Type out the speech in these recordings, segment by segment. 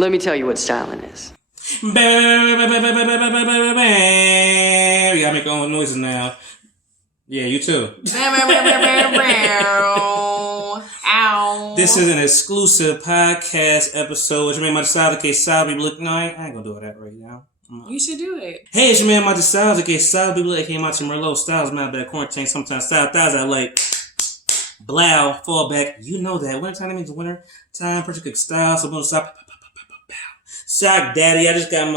Let me tell you what styling is. We gotta make our own noises now. Yeah, you too. Ow. This is an exclusive podcast episode. It's your man, Mata Styles, aka Style People Look Night. I ain't gonna do all that right now. You should do it. Hey, it's your man, Mata Styles, aka Style People, aka Mata Merlot. Styles, my bad, quarantine, sometimes style thighs. I like blow, fall back. You know that. Winter time means winter time. Perfect style. So I'm gonna stop. Sock daddy. I just got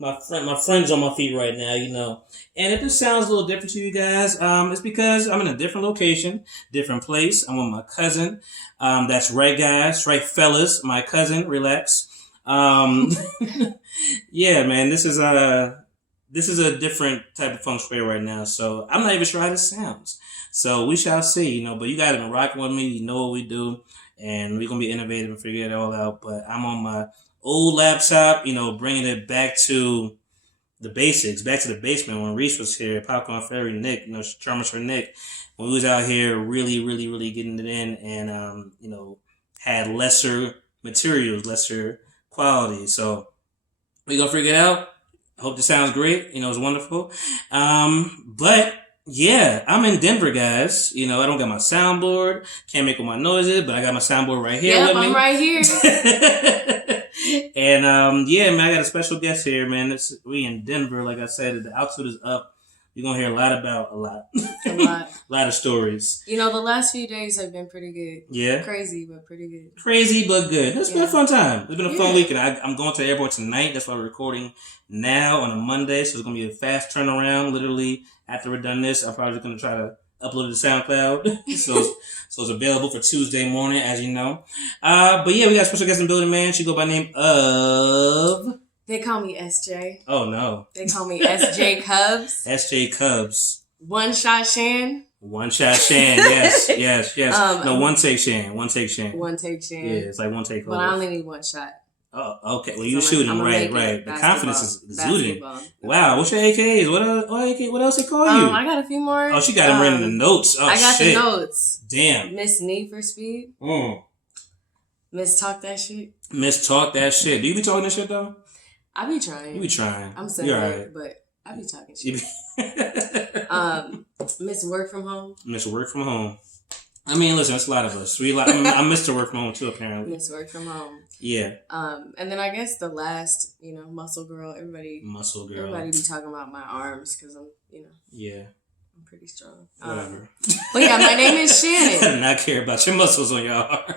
my friends on my feet right now, you know. And if this sounds a little different to you guys, it's because I'm in a different location, different place. I'm with my cousin. That's right, guys. Right, fellas. My cousin. Relax. Yeah, man. This is a different type of feng shui right now. So I'm not even sure how this sounds. So we shall see, you know. But you guys have been rocking with me. You know what we do. And we're going to be innovative and figure it all out. But I'm on my old laptop, you know, bringing it back to the basics, back to the basement when Reese was here, Popcorn Fairy, Nick, you know, Charmers for Nick, when we was out here really getting it in and, you know, had lesser materials, lesser quality. So we gonna figure it out. I hope this sounds great. You know, it's wonderful. But yeah, I'm in Denver, guys. You know, I don't got my soundboard, can't make all my noises, but I got my soundboard right here with me. I'm right here. And yeah, man, I got a special guest here, man. We in Denver, like I said, the altitude is up. You're gonna hear a lot a lot, a lot of stories. You know, the last few days have been pretty good. Yeah, crazy but pretty good. Crazy but good. It's been a fun time. It's been a fun weekend. I'm going to the airport tonight. That's why we're recording now on a Monday. So it's gonna be a fast turnaround. Literally, after we're done this, I'm probably just gonna try to upload it to SoundCloud. so it's available for Tuesday morning, as you know. But yeah, we got a special guest in the building, man. She go by name of... They call me SJ. Oh, no. They call me SJ Cubs. SJ Cubs. One Shot Shan. One Shot Shan, yes. No, one take Shan. One take Shan. Yeah, it's like one take. But I only need one shot. Oh, okay. Well, you shoot him, right. The confidence is exuding. Wow, what's your AKs? What else they call you? I got a few more. Oh, she got them written in the notes. Oh, I got the notes. Damn. Miss Need for Speed. Miss Talk That Shit. Miss Talk That Shit. Do you be talking that shit, though? I be trying. You be trying. I'm saying it, but I be talking shit. Miss Work From Home. Miss Work From Home. I mean, listen, it's a lot of us. I'm Mr. Work From Home, too, apparently. Miss Work From Home. Yeah. And then I guess the last, you know, Muscle Girl. Everybody be talking about my arms because I'm, you know. Yeah. I'm pretty strong. Whatever. But yeah, my name is Shannon. I do not care about your muscles on your arm.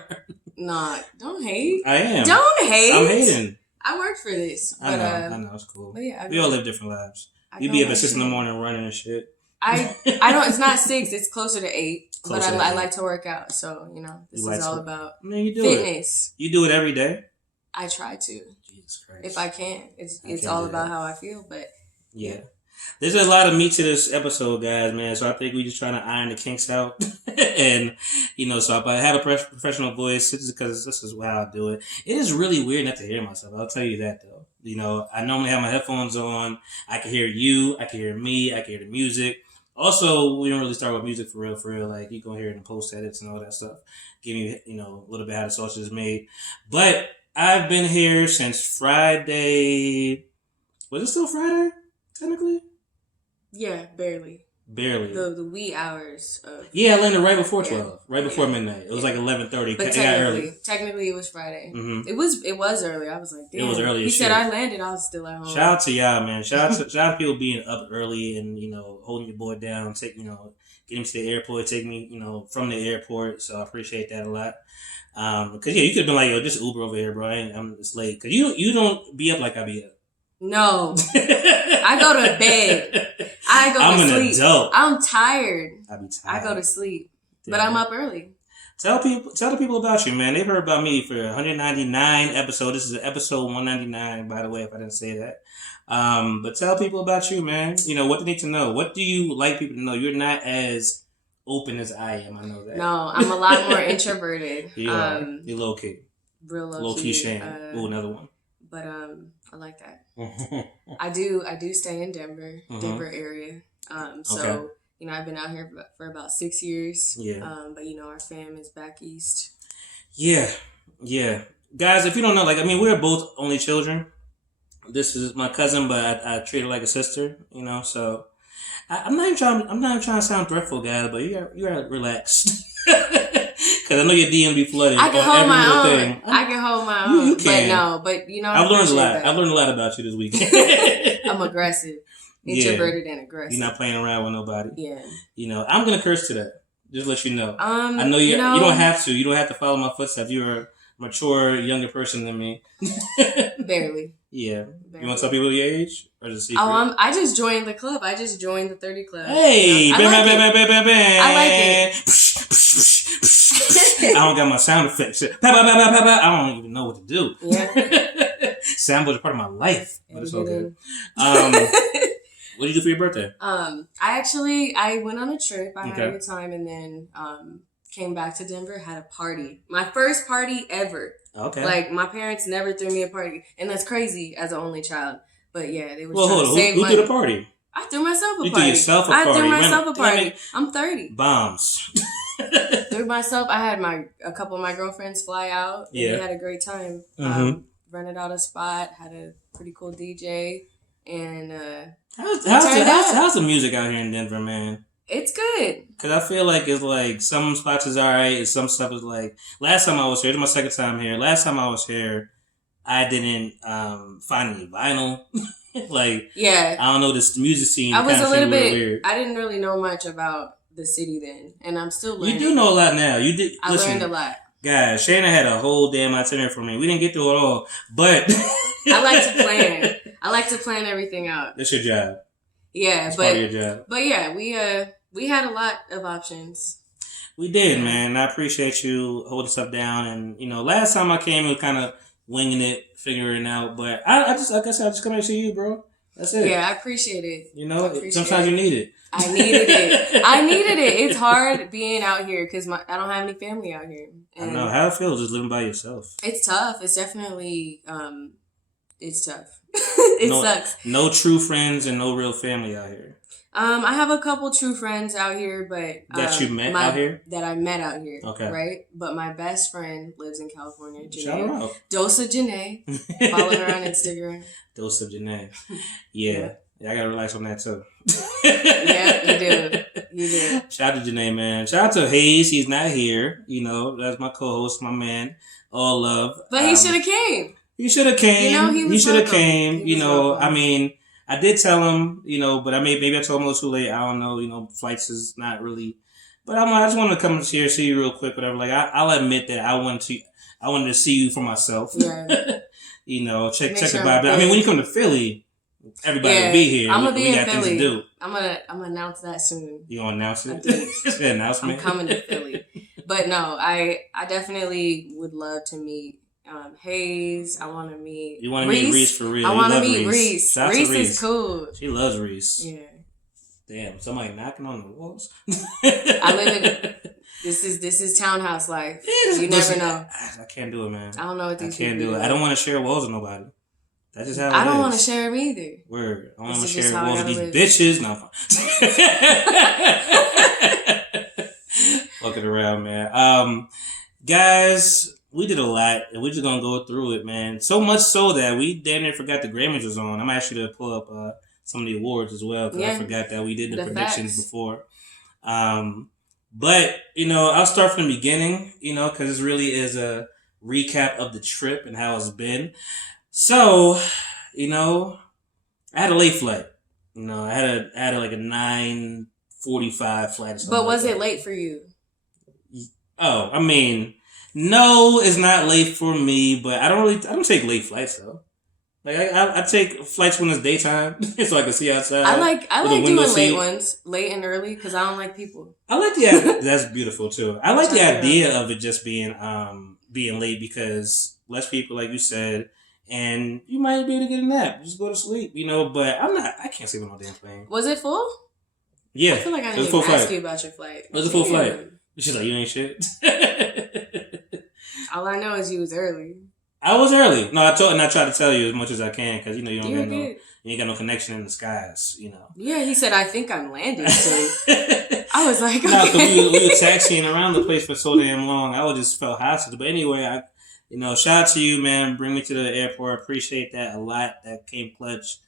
Nah, don't hate. I am. Don't hate. I'm hating. I worked for this. I know, it's cool. But yeah, we all live different lives. You be up at 6 in the morning running and shit. I don't. It's not 6. It's closer to 8. But I like to work out, so you know this is all about you do fitness. You do it every day. I try to. Jesus Christ. If I can, it's all about how I feel. But yeah. There's a lot of meat to this episode, guys, man. So I think we just trying to iron the kinks out, and you know, so if I have a professional voice, it's because this is how I do it. It is really weird not to hear myself. I'll tell you that though. You know, I normally have my headphones on. I can hear you. I can hear me. I can hear the music. Also, we don't really start with music for real. Like you gonna hear it in post edits and all that stuff. Give you, you know, a little bit how the sausage is made. But I've been here since Friday. Was it still Friday? Technically. Yeah, barely. The wee hours of... Yeah, I landed right before 12. Right before midnight. It was like 11:30. But technically it was Friday. Mm-hmm. It was early. I was like, damn. It was early. He said I landed. I was still at home. Shout out to y'all, man. Shout out to people being up early and, you know, holding your boy down. Get him to the airport. Take me, you know, from the airport. So I appreciate that a lot. Because, yeah, you could have been like, yo, just Uber over here, bro. It's late. Because you don't be up like I be up. No. I go to bed. I'm to sleep. Adult. I'm tired. I be tired. I go to sleep. Yeah. But I'm up early. Tell the people about you, man. They've heard about me for 199 episodes. This is episode 199, by the way, if I didn't say that. But tell people about you, man. You know, what they need to know. What do you like people to know? You're not as open as I am. I know that. No, I'm a lot more introverted. You're low key. Real low key. Low key Shane. Another one. But I like that. I do stay in Denver, Denver area. So you know, I've been out here for about 6 years. Yeah. But you know, our fam is back east. Yeah. guys, if you don't know, like, I mean, we're both only children. This is my cousin, but I treat her like a sister, you know. So I'm not even trying to sound threatful, guys, but you gotta relax. Because I know your DM be flooded. I can on hold my every own. little thing. I can hold my own. You can. But no, but you know, I've learned a lot. that. I've learned a lot about you this weekend. I'm aggressive, introverted, and aggressive. You're not playing around with nobody. Yeah. You know, I'm gonna curse to that. Just let you know. I know you know, you don't have to. You don't have to follow my footsteps. You're a mature, younger person than me. Barely. Yeah. Barely. You want to tell people your age or just secret? Oh, I just joined the club. I just joined the 30 club. Hey, you know, bam, I bam, like bam, bam, bam, bam. I like I don't got my sound effects. I don't even know what to do. Yeah. Soundboards are part of my life, but it's okay. What did you do for your birthday? I went on a trip. I had Okay. a good time, and then came back to Denver. Had a party. My first party ever. Okay. Like my parents never threw me a party, and that's crazy as an only child. But yeah, they were well, trying hold to on. save Who money. threw the party? I threw myself a You party. threw yourself a I party. threw myself Damn a party. it. I'm 30. Bombs. Threw myself. I had a couple of my girlfriends fly out. And Yeah. we had a great time. Mhm. Rented out a spot. Had a pretty cool DJ, and How's the music out here in Denver, man? it's good. Because I feel like it's like some spots is alright and some stuff is like. Last time I was here, this is my second time here. Last time I was here, I didn't find any vinyl. Like, Yeah. I don't know, this music scene. I was kinda a little seemed bit. weird. I didn't really know much about the city then, and I'm still learning. You do know a lot now. You did. I Listen, learned a lot. guys, Shayna had a whole damn itinerary for me. We didn't get through it all, but I like to plan. I like to plan everything out. That's your job. Yeah, That's part of your job. but yeah, we had a lot of options. We did, Yeah. man. I appreciate you holding stuff down. And, you know, last time I came, we were kind of winging it, figuring it out. But I just, like I said, I just come here to see you, bro. That's it. Yeah, I appreciate it. You know, I appreciate sometimes it. you need it. I needed it. I needed it. It's hard being out here because I don't have any family out here. I know how it feels just living by yourself. It's tough. It's definitely it's tough. It sucks. No true friends and no real family out here. I have a couple true friends out here, but That you met out here? That I met out here. Okay. Right? But my best friend lives in California. Shout her out. Dosa Janae. Follow her on Instagram. Dose of Janae. Yeah. I gotta relax on that too. Yeah, you do. You do. Shout out to Janae, man. Shout out to Hayes. He's not here. You know, that's my co-host, my man. All love. But he should have came. He should have came. You know, he should have welcome. came. He You was know, welcome. I mean, I did tell him, you know, but maybe I told him a little too late. I don't know. You know, flights is not really. But I just wanted to come here, see you real quick, whatever. Like I'll admit that I wanted to see you for myself. Yeah. You know, check Make the sure vibe. I'm I mean, good. when you come to Philly, everybody will be here. I'm gonna be we in got things Philly. to do. I'm gonna announce that soon. You gonna announce I it? did. It's an announcement. I'm coming to Philly. But no, I definitely would love to meet Hayes. I want to meet. You want to meet Reese for real? I You want to love meet Reese. Shout out to Reese is cool. She loves Reese. Yeah, Damn, somebody knocking on the walls. I live in. This is townhouse life. You never know. I can't do it, man. I don't know what I these can't people do it. I don't want to share walls with nobody. That's just how it is. I don't want to share them either. Word. I don't This want is to just share how I walls with gotta these bitches. No. Fucking around, man. Guys, we did a lot, and we're just gonna go through it, man. So much so that we damn near forgot the Grammys was on. I'm actually to pull up some of the awards as well because I forgot that we did the predictions facts. before. But you know, I'll start from the beginning. You know, because this really is a recap of the trip and how it's been. So, you know, I had a late flight. You know, I had like a 9:45 flight or something. But was like it that. late for you? Oh, I mean, no, it's not late for me, but I don't take late flights though. Like I take flights when it's daytime so I can see outside. I like with a doing window late seat. ones, late and early, because I don't like people. I like the idea. That's beautiful too. I like the Yeah. idea of it just being late because less people, like you said, and you might be able to get a nap, just go to sleep, you know. But I can't sleep on no damn plane. Was it full? Yeah, I feel like I it was a didn't full even ask flight. you about your flight. It was a full Damn. flight. She's like, you ain't shit. All I know is you was early. I was early. No, I tried to tell you as much as I can because you know you You're ain't good. got no connection in the skies, you know. Yeah, he said, I think I'm landing soon. I was like, No, okay. because we were taxiing around the place for so damn long. I just felt hostage. But anyway, shout out to you, man. Bring me to the airport. Appreciate that a lot. That came clutch.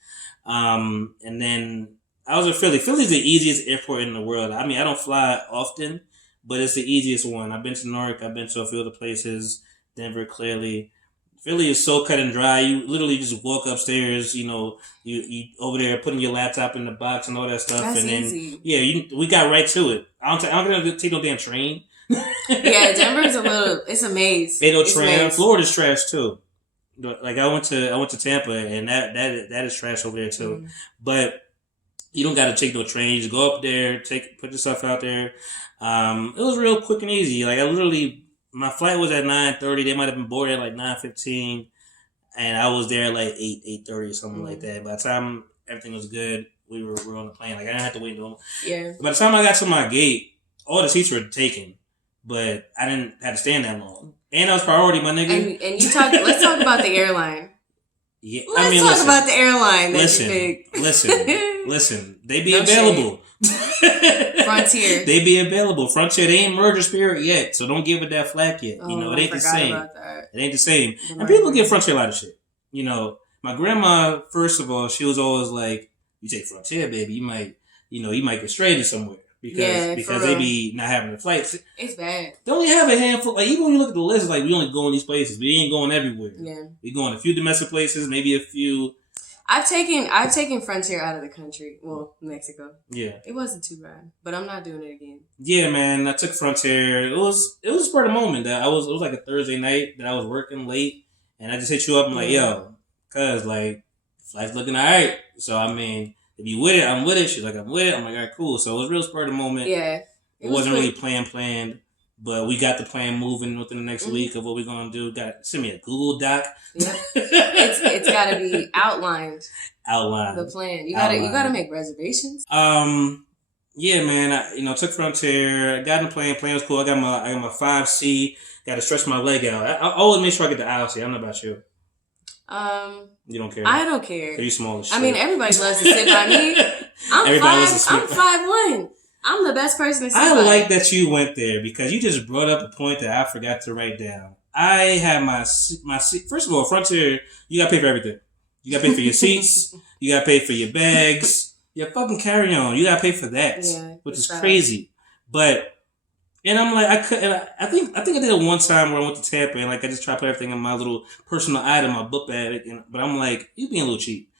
And then I was in Philly. Philly's the easiest airport in the world. I mean, I don't fly often, but it's the easiest one. I've been to Newark. I've been to a few other places. Denver, clearly. Philly is so cut and dry. You literally just walk upstairs. You over there putting your laptop in the box and all that stuff. That's and then easy. we got right to it. I don't gonna take no damn train. Yeah, Denver's it's a maze. Ain't no It's a train. maze. Florida's trash too. Like I went to Tampa and that is trash over there too. Mm. But you don't got to take no train. You just go up there, put your stuff out there. It was real quick and easy. Like I literally, my flight was at 9:30. They might have been boarded at like 9:15, and I was there at like 8:30 or something like that. By the time everything was good, we were on the plane. Like I didn't have to wait no. Yeah. By the time I got to my gate, all the seats were taken, but I didn't have to stand that long. And that was priority, my nigga. And you talk. Let's talk about the airline. Yeah, Let's talk about the airline. Listen. They be available. Frontier. They be available. Frontier. They ain't merged Spirit yet, so don't give it that flack yet. Oh, it ain't the same. It ain't the same. And people give Frontier a lot of shit. My grandma, first of all, she was always like, "You take Frontier, baby, you might get stranded somewhere." Because they be not having the flights. It's bad. They only have a handful. Like even when you look at the list, like we only go in these places. We ain't going everywhere. Yeah, we going a few domestic places, maybe a few. I've taken Frontier out of the country. Well, Mexico. Yeah, it wasn't too bad, but I'm not doing it again. Yeah, man, I took Frontier. It was for the moment that it was like a Thursday night that I was working late, and I just hit you up and like, yo, cause like flight's looking alright. So I mean. If you with it, I'm with it. She's like, I'm with it. I'm like, all right, cool. So it was real spur of the moment. Yeah. It wasn't really planned, but we got the plan moving within the next week of what we're going to do. Send me a Google Doc. Yep. It's got to be outlined. The plan. You gotta make reservations. Yeah, man. I took Frontier. I got in the plane. Plane was cool. I got my 5C. Got to stretch my leg out. I always make sure I get the aisle seat. I don't know about you. You don't care. I don't care. You small as shit. I mean, everybody loves to sit by me. I'm 5'1". I'm the best person to sit by. I like that you went there because you just brought up a point that I forgot to write down. I had my seat. First of all, Frontier, you got to pay for everything. You got to pay for your seats. You got to pay for your bags. Your fucking carry-on. You got to pay for that, which is crazy. But... And I'm like, I think I did it one time where I went to Tampa and like I just tried to put everything in my little personal item, my book bag. But I'm like, you being a little cheap.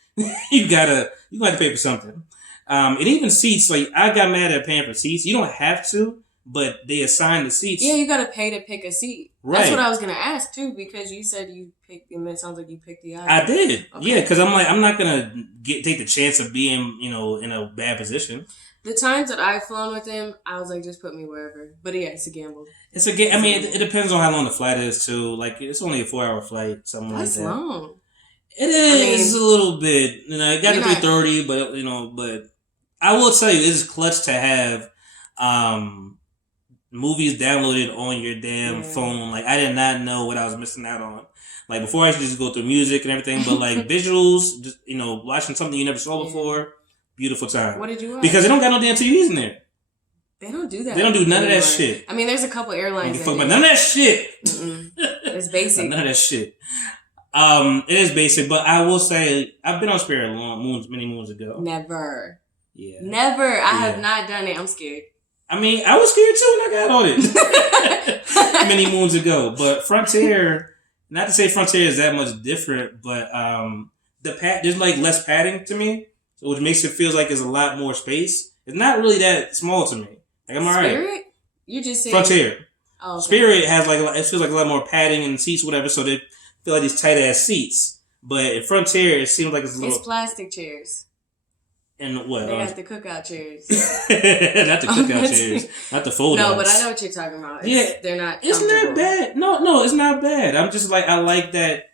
you got to pay for something. And even seats, like I got mad at paying for seats. You don't have to, but they assign the seats. Yeah, you got to pay to pick a seat. Right. That's what I was gonna ask too, because you said you picked. It sounds like you picked the item. I did. Okay. Yeah, because I'm like, I'm not gonna take the chance of being, in a bad position. The times that I've flown with him, I was like, just put me wherever. But yeah, it's a gamble. It's a game. I mean, it depends on how long the flight is too. Like, it's only a 4-hour flight, something like that. That's long. It is a little bit. It got to 3:30, but I will tell you, it is clutch to have movies downloaded on your damn phone. Like, I did not know what I was missing out on. Like, before I used to just go through music and everything, but like visuals, just watching something you never saw before. Beautiful time. What did you watch? Because they don't got no damn TVs in there. They don't do that. They don't do none of that shit. I mean, there's a couple airlines. But none of that shit. It's basic. None of that shit. It is basic, but I will say I've been on Spirit many moons ago. Never. Yeah. Never. I have not done it. I'm scared. I mean, I was scared too when I got on it many moons ago. But Frontier, not to say Frontier is that much different, but there's like less padding to me. Which makes it feel like there's a lot more space. It's not really that small to me. Like I'm alright. Spirit? You just saying Frontier. Oh, okay. Spirit has it feels like a lot more padding and seats, whatever. So they feel like these tight ass seats. But at Frontier, it seems like it's a little. It's plastic chairs. And what? They got the cookout chairs. Not the cookout chairs. Not the fold outs. No, but I know what you're talking about. They're not. It's not bad. No, it's not bad. I'm just like I like that.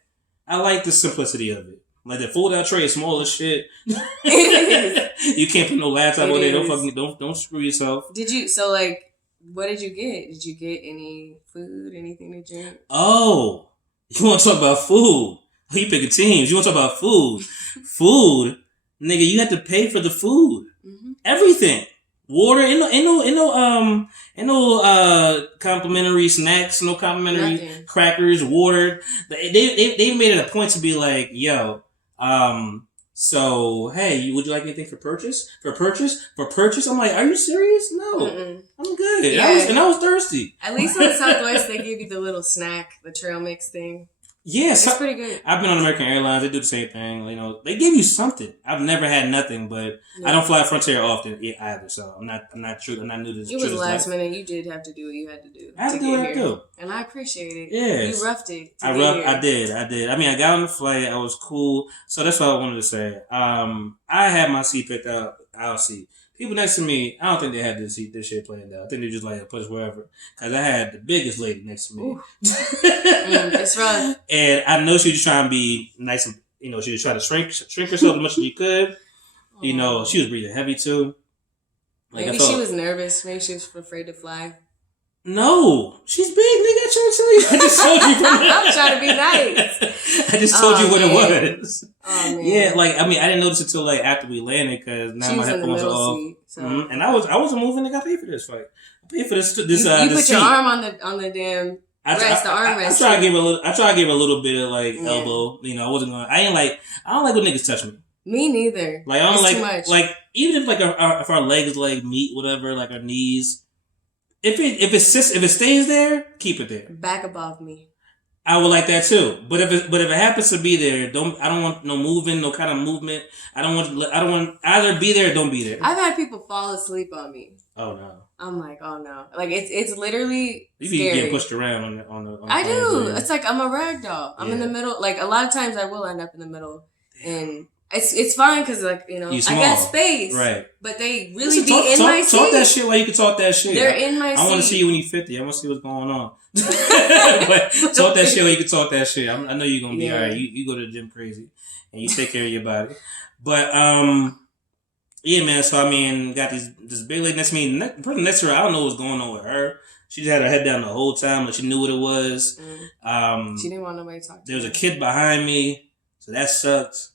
I like the simplicity of it. Like the fold out tray is small as shit. You can't put no laptop on there. Don't screw yourself. What did you get? Did you get any food, anything to drink? Oh, you want to talk about food? You picking teams. You want to talk about food? Food, nigga, you have to pay for the food. Mm-hmm. Everything. water, ain't no complimentary snacks, no complimentary Nothing. crackers, water. They made it a point to be like, yo, so hey, would you like anything for purchase? For purchase? I'm like, are you serious? No, I'm good. Yeah. I was thirsty. At least on Southwest, they give you the little snack, the trail mix thing. Yeah, it's pretty good. I've been on American Airlines. They do the same thing. You know, they give you something. I've never had nothing, but I don't fly Frontier often either. So I'm not new to this. It was last minute. You did have to do what you had to do. I had to do what I do, and I appreciate it. Yes. You roughed it. I did. I mean, I got on the flight. I was cool. So that's what I wanted to say. I had my seat picked out. I'll see. People next to me, I don't think they had this shit planned out. I think they just like push wherever. Because I had the biggest lady next to me. It's rough. And I know she was trying to be nice and, you know, she was trying to shrink herself as much as she could. You know, she was breathing heavy too. Like, maybe she was nervous. Maybe she was afraid to fly. No, she's big, nigga. I'm trying to tell you. I just told you. I'm trying to be nice. I just told you what it was. Oh, man. Yeah, like, I mean, I didn't notice it until like after we landed because now my headphones are off. Seat, so. And I wasn't moving. Nigga, I paid for this fight. I paid for this. You put seat. your arm on the damn rest. The armrest. I try to give her a little bit of like elbow. You know, I don't like when niggas touch me. Me neither. Like I don't it's too much. like even if like if our legs like meet whatever, like our knees. If it stays there, keep it there. Back above me. I would like that too. But if it happens to be there, I don't want no moving, no kind of movement. I don't want either be there or don't be there. I've had people fall asleep on me. Oh no. I'm like, oh no. Like it's literally you be getting pushed around on the I do. It's like I'm a rag doll. I'm in the middle. Like a lot of times I will end up in the middle. And it's fine because, like, you know, I got space. Right. But they really in my seat. Talk that shit while you can talk that shit. They're in my seat. I want to see you when you're 50. I want to see what's going on. But talk that shit while you can talk that shit. I know you're going to be all right. You go to the gym crazy. And you take care of your body. But, yeah, man. So, I mean, got this big lady next to me. The person next to her, I don't know what's going on with her. She just had her head down the whole time. Like, she knew what it was. She didn't want nobody to talk to her. There was a kid behind me. So, that sucked.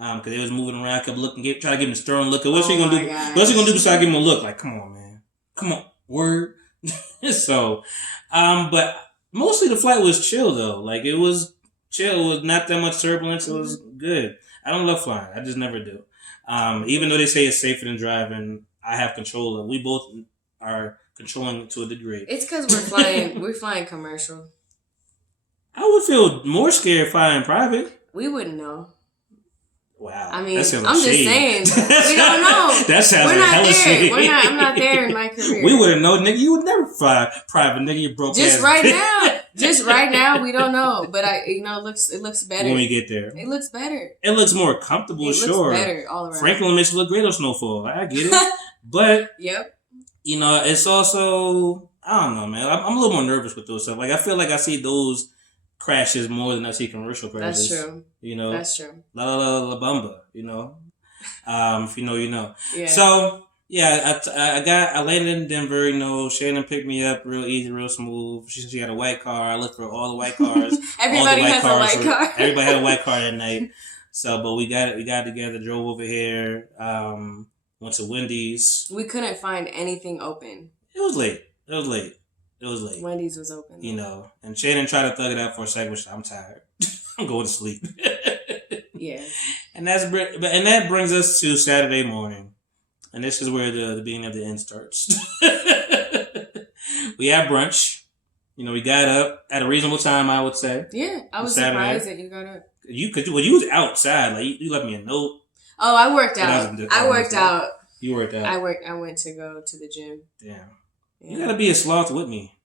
Because they was moving around, kept looking, trying to give him a stern look. What's she gonna do? What's she gonna do besides give him a look? Like, come on, man, come on, word. So, but mostly the flight was chill though. Like it was chill. It was not that much turbulence. It was good. I don't love flying. I just never do. Even though they say it's safer than driving, I have control. We both are controlling to a degree. It's because we're flying. We're flying commercial. I would feel more scared flying private. We wouldn't know. Wow. I mean, I'm just saying. We don't know. That sounds like hella shady. I'm not there in my career. We wouldn't know, nigga. You would never fly private, nigga. You broke Just ass. right now, we don't know. But it looks better when we get there. It looks better. It looks more comfortable. It looks better all around. Franklin makes it look great on Snowfall. I get it, but yep. You know, it's also I don't know, man. I'm a little more nervous with those stuff. Like I feel like I see those crashes more than I see commercial crashes. That's true. You know, that's true. La Bamba. You know, if you know, you know. Yeah. So yeah, I landed in Denver. You know, Shannon picked me up real easy, real smooth. She had a white car. I looked for all the white cars. Everybody has a white car. Everybody had a white car that night. So, but we got together, drove over here, went to Wendy's. We couldn't find anything open. It was late. Wendy's was open. You know, and Shannon tried to thug it out for a second, which I'm tired. I'm going to sleep. Yeah. And that brings us to Saturday morning. And this is where the beginning of the end starts. We had brunch. You know, we got up at a reasonable time, I would say. Yeah, I was surprised that you got up. You was outside. Like you left me a note. Oh, I worked out. I worked out. You worked out. I went to go to the gym. Damn. Yeah. You gotta be a sloth with me.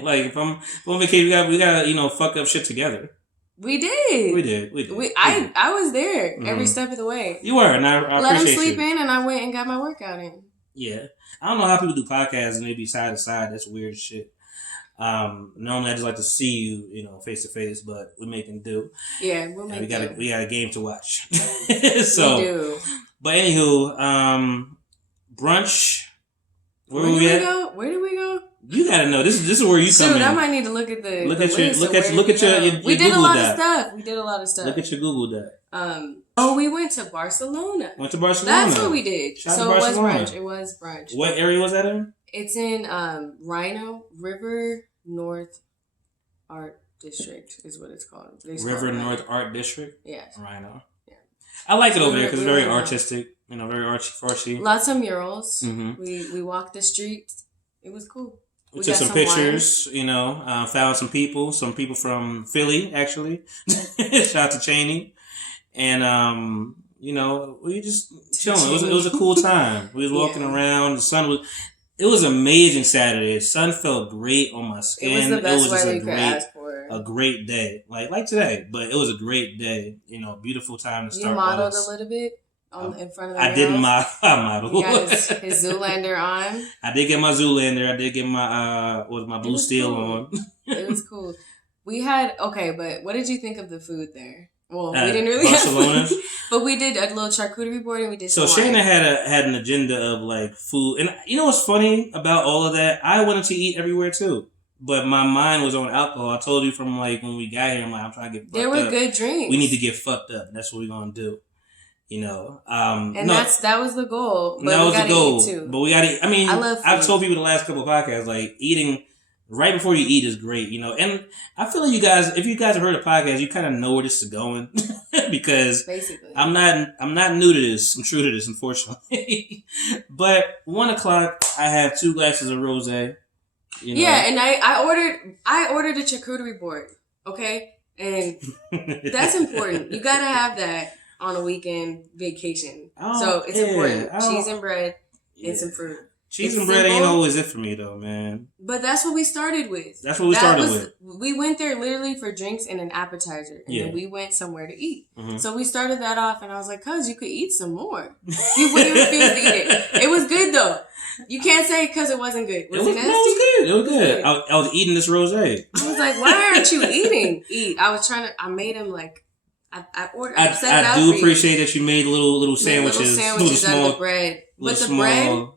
Like if I'm on vacation, we gotta fuck up shit together. We did. I was there every step of the way. You were, and I let appreciate him sleep in, and I went and got my workout in. Yeah, I don't know how people do podcasts and they be side to side. That's weird as shit. Normally I just like to see you, face to face, but we're making do. Yeah, we'll make do. We got a game to watch. So, we do. But anywho, brunch. Where did we go? You gotta know. This is where you come in. I might need to look at the look the at your list look of at where look at your we did Google a lot Doc. of stuff. We did a lot of stuff. Look at your Google Doc. We went to Barcelona. Went to Barcelona. That's what we did. Shout out So to it was Barcelona. brunch. It was brunch. What area was that in? It's in Rhino River North Art District is what it's called. River North Art District. Yes. Rhino. Yeah. I like it over there because it's very artistic. You know, very artsy. Lots of murals. Mm-hmm. We walked the streets. It was cool. We took some pictures. You know, found some people from Philly actually. Shout out to Cheney, and you know, we just chilling. It was a cool time. We was walking around. The sun was. It was amazing Saturday. The sun felt great on my skin. It was the best weather you could ask for. A great day, like today, but it was a great day. You know, beautiful time to start. You modeled a little bit in front of the I didn't model. I modeled. You got his Zoolander on. I did get my Zoolander. I did get my my Blue Steel on. It was cool. We had but what did you think of the food there? Well, we didn't really Barcelona, have food, but we did a little charcuterie board and we did. So Shayna had an agenda of like food, and you know what's funny about all of that? I wanted to eat everywhere too, but my mind was on alcohol. I told you from like when we got here, I'm trying to get. There were good drinks. We need to get fucked up. That's what we're gonna do. You know, and that was the goal. But that was the goal. Too. But we gotta eat. I mean, I love food. I've told people the last couple of podcasts, like eating right before you eat is great, you know. And I feel like if you guys have heard the podcast, you kind of know where this is going because basically I'm not new to this. I'm true to this, unfortunately. But 1:00, I have 2 glasses of rosé. You know? Yeah, and I ordered a charcuterie board. Okay, and that's important. You gotta have that on a weekend vacation. So it's important. Cheese and bread and some fruit. Cheese and bread ain't always it for me though, man. But that's what we started with. We went there literally for drinks and an appetizer. And then we went somewhere to eat. Mm-hmm. So we started that off and I was like, cuz you could eat some more. You refused to eat it. It was good though. You can't say because it wasn't good. Was it nasty? No, it was good. I was eating this rosé. I was like, why aren't you eating? I made him like, I ordered. I do appreciate that you made little sandwiches. Little small, out of the bread. But the bread,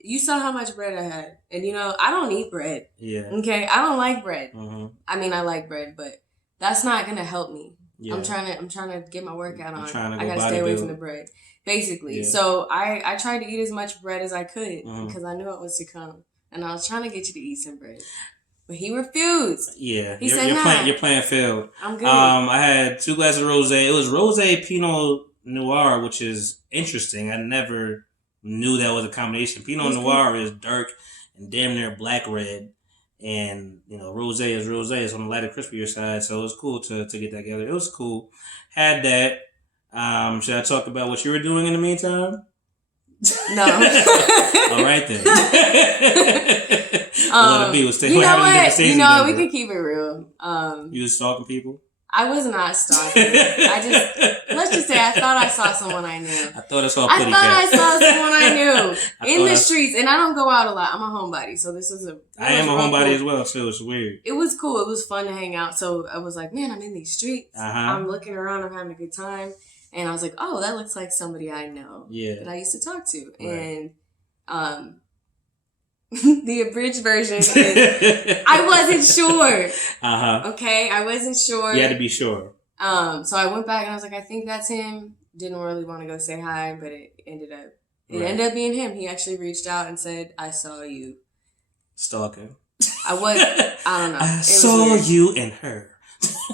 you saw how much bread I had. And you know, I don't eat bread. Yeah. Okay? I don't like bread. Mm-hmm. I mean, I like bread, but that's not going to help me. Yeah. I'm trying to get my workout on. I got to stay away from the bread. Basically. Yeah. So I tried to eat as much bread as I could because I knew it was to come. And I was trying to get you to eat some bread. But he refused. Yeah. He said, nah. Your plan failed. I'm good. I had 2 glasses of rosé. It was rosé Pinot Noir, which is interesting. I never knew that was a combination. Pinot Noir is dark and damn near black red. And, you know, rosé is rosé. It's on the lighter, crispier side. So it was cool to get that together. It was cool. Had that. Should I talk about what you were doing in the meantime? No. All right then. What You know, we can keep it real. You was stalking people? I was not stalking. Let's just say I thought I saw someone I knew. I thought I saw a pretty cat. I saw someone I knew in the streets, and I don't go out a lot. I'm a homebody, so I am a homebody as well, so it's weird. It was cool. It was fun to hang out. So I was like, man, I'm in these streets. Uh-huh. I'm looking around. I'm having a good time. And I was like, oh, that looks like somebody I know that I used to talk to. Right. And the abridged version is I wasn't sure. Uh-huh. Okay? I wasn't sure. You had to be sure. So I went back and I was like, I think that's him. Didn't really want to go say hi, but it ended up being him. He actually reached out and said, I saw you. Stalking. I don't know. I saw you and her.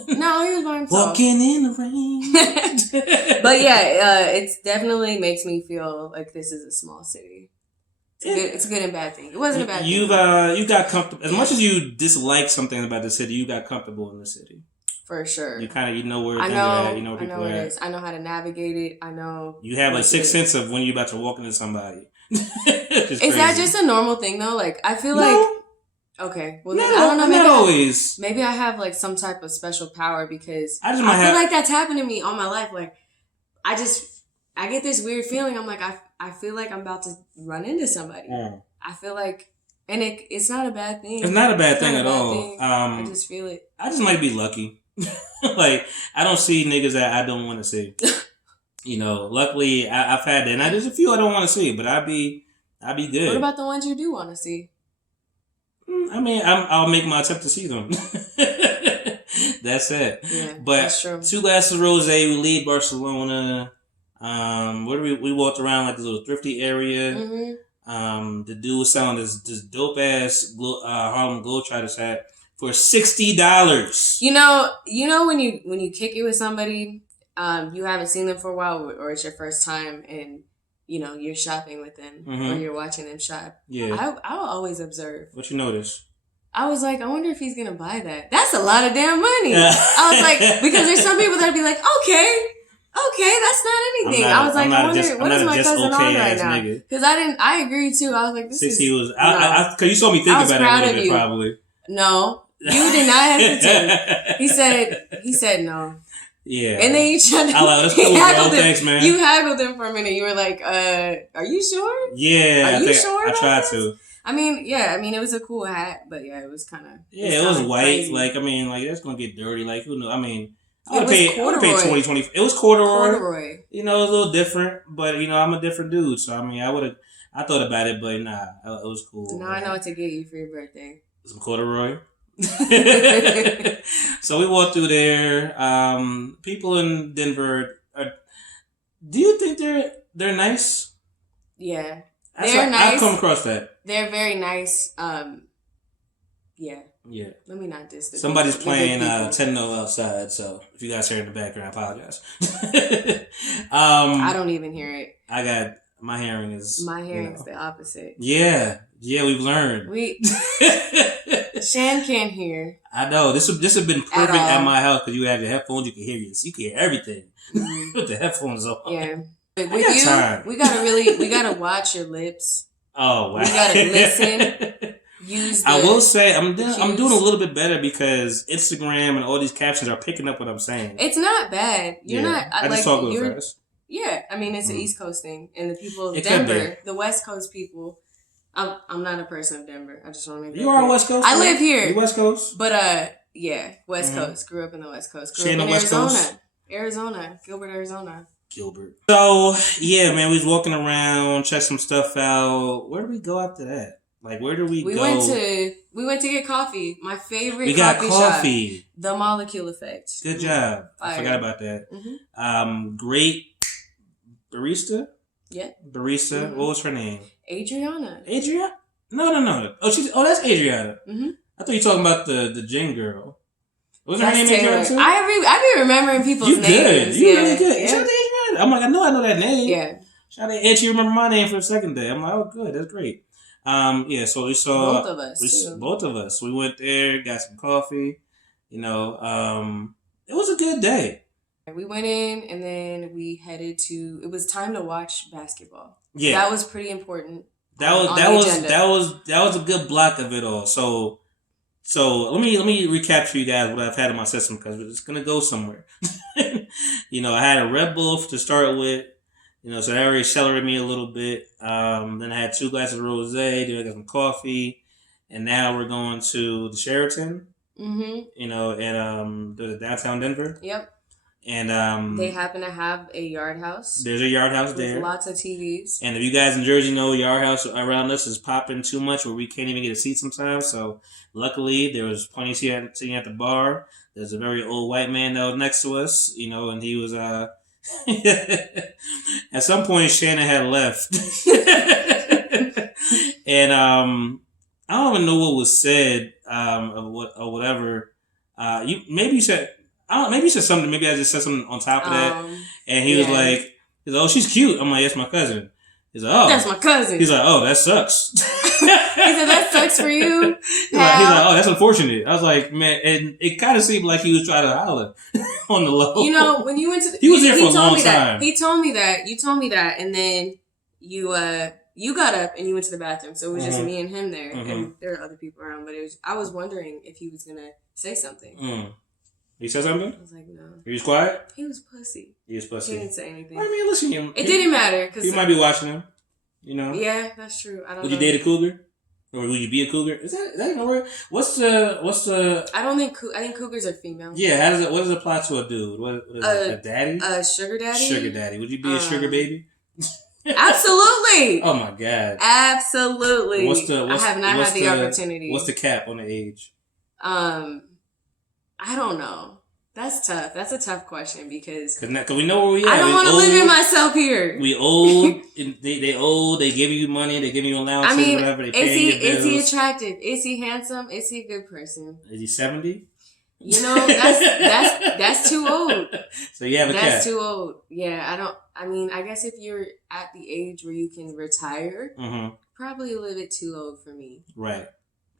No, he was by himself. Walking in the rain. But yeah, it definitely makes me feel like this is a small city. It's a good and bad thing. It wasn't a bad thing. You got comfortable. As much as you dislike something about the city, you got comfortable in the city. For sure. You know where things are at. You know where people are at. I know how to navigate it. I know. You have like 6 sense of when you're about to walk into somebody. Is that just a normal thing though? Like I feel like. Okay, well then, I don't know. Not always. Maybe I have like some type of special power because I feel like that's happened to me all my life. Like I get this weird feeling. I'm like I feel like I'm about to run into somebody. Mm. I feel like, and it's not a bad thing. It's not a bad thing at all. I just feel it. I just might be lucky. Like I don't see niggas that I don't want to see. You know, luckily I've had that. Now there's a few I don't want to see, but I'd be good. What about the ones you do want to see? I mean, I'll make my attempt to see them. That's it. Yeah, but that's true. 2 glasses of rosé. We leave Barcelona. Where do we walked around like this little thrifty area. Mm-hmm. The dude was selling this dope ass Harlem Globetrotters hat for $60. You know when you kick it with somebody, you haven't seen them for a while, or it's your first time, and you're shopping with them, or you're watching them shop. Yeah, I'll always observe. What you notice? I was like, I wonder if he's gonna buy that. That's a lot of damn money. I was like, because there's some people that'd be like, okay, that's not anything. I was like, I wonder what is my cousin on right now? Because I agree too. I was like, this 60 was. Because you saw me think about it a little bit, probably. No, you did not hesitate. He said no. Yeah. And then you tried to. That's cool, bro. Thanks, man. You haggled him for a minute. You were like, are you sure? Yeah. Are you sure? I tried to. I mean, it was a cool hat, but yeah, it was kind of. Yeah, it was white. Crazy. Like, I mean, like, that's going to get dirty. Like, who knows? I mean, I would corduroy. pay 20. It was corduroy. Corduroy. It was a little different, but, I'm a different dude. So, I mean, I thought about it, but nah, it was cool. Now I know what to get you for your birthday. Some corduroy. So we walked through there. People in Denver do you think they're nice? Yeah. They're nice. I've come across that. They're very nice. Yeah. Yeah. Let me not diss the Somebody's playing Nintendo outside, so if you guys hear it in the background, I apologize. I don't even hear it. My hearing is the opposite. Yeah. Yeah, we've learned. Shan can't hear. I know. This has been perfect at my house because you have your headphones, you can hear you can hear everything. With the headphones on. Yeah. But with you, time. we gotta watch your lips. Oh wow. We gotta listen. I will say I'm doing a little bit better because Instagram and all these captions are picking up what I'm saying. It's not bad. You're not. I just talk a little fast. Yeah, I mean it's an East Coast thing, and the people of Denver, the West Coast people. I'm not a person of Denver. I just want to make that You are clear. West Coast. I live here. You West Coast. But West Coast. Grew up in the West Coast. Grew up in West Arizona. Coast? Arizona, Gilbert, Arizona. So yeah, man, we was walking around, checked some stuff out. Where did we go after that? Like, where did we go? We went to get coffee. My favorite. We got coffee. Shop, the Molecule Effect. Good job. Fire. I forgot about that. Great barista. Yeah. Barista. Mm-hmm. What was her name? Adriana. No. Oh, that's Adriana. Mm-hmm. I thought you were talking about the gym girl. Was her name Taylor. Adriana too? I be remembering people's names. Good. You really good. Yeah. Shout out to Adriana. I'm like, I know that name. Yeah. Shout out to Ed. She remember my name for the second day. I'm like, oh, good. That's great. So we saw both of us. Both of us. We went there, got some coffee. It was a good day. We went in and then we headed to. It was time to watch basketball. Yeah, that was pretty important. That was a good block of it all. So let me recap for you guys what I've had in my system because it's gonna go somewhere. I had a Red Bull to start with. So that already accelerated me a little bit. Then I had 2 glasses of rosé. Then I got some coffee, and now we're going to the Sheraton. Mm-hmm. At the downtown Denver. Yep. And they happen to have a Yard House. There's a Yard House there. With lots of TVs. And if you guys in Jersey know, Yard House around us is popping too much where we can't even get a seat sometimes. So luckily there was plenty sitting at the bar. There's a very old white man that was next to us, and he was at some point Shannon had left. And I don't even know what was said or whatever. Maybe you said something. Maybe I just said something on top of that. And he was like, "Oh, she's cute." I'm like, "That's my cousin." He's like, "Oh, that's my cousin." He's like, "Oh, that sucks." He said, "That sucks for you." He's like, "Oh, that's unfortunate." I was like, "Man," and it kind of seemed like he was trying to holler on the low. When you went to, he was there for a long time. He told me that. You told me that, and then you got up and you went to the bathroom. So it was just me and him there, and there were other people around. But I was wondering if he was gonna say something. He said something? I was like, no. He was quiet? He was pussy. He was pussy. He didn't say anything. I mean, listen, it didn't matter. Cause you might be watching him, Yeah, that's true. I don't know. Would you date a cougar? Or would you be a cougar? Is that even a word? What's the... I think cougars are female. Yeah, what does it apply to a dude? What is a daddy? A sugar daddy? Sugar daddy. Would you be a sugar baby? Absolutely. Oh my God. Absolutely. I have not had the opportunity. What's the cap on the age? I don't know. That's tough. That's a tough question because we know where we are. I don't want to limit myself here. We old. They old. They give you money. They give you allowances. I mean, whatever. Is he attractive? Is he handsome? Is he a good person? Is he 70? You know, that's too old. So you have a cap. That's too old. Yeah, I guess if you're at the age where you can retire, probably a little bit too old for me. Right.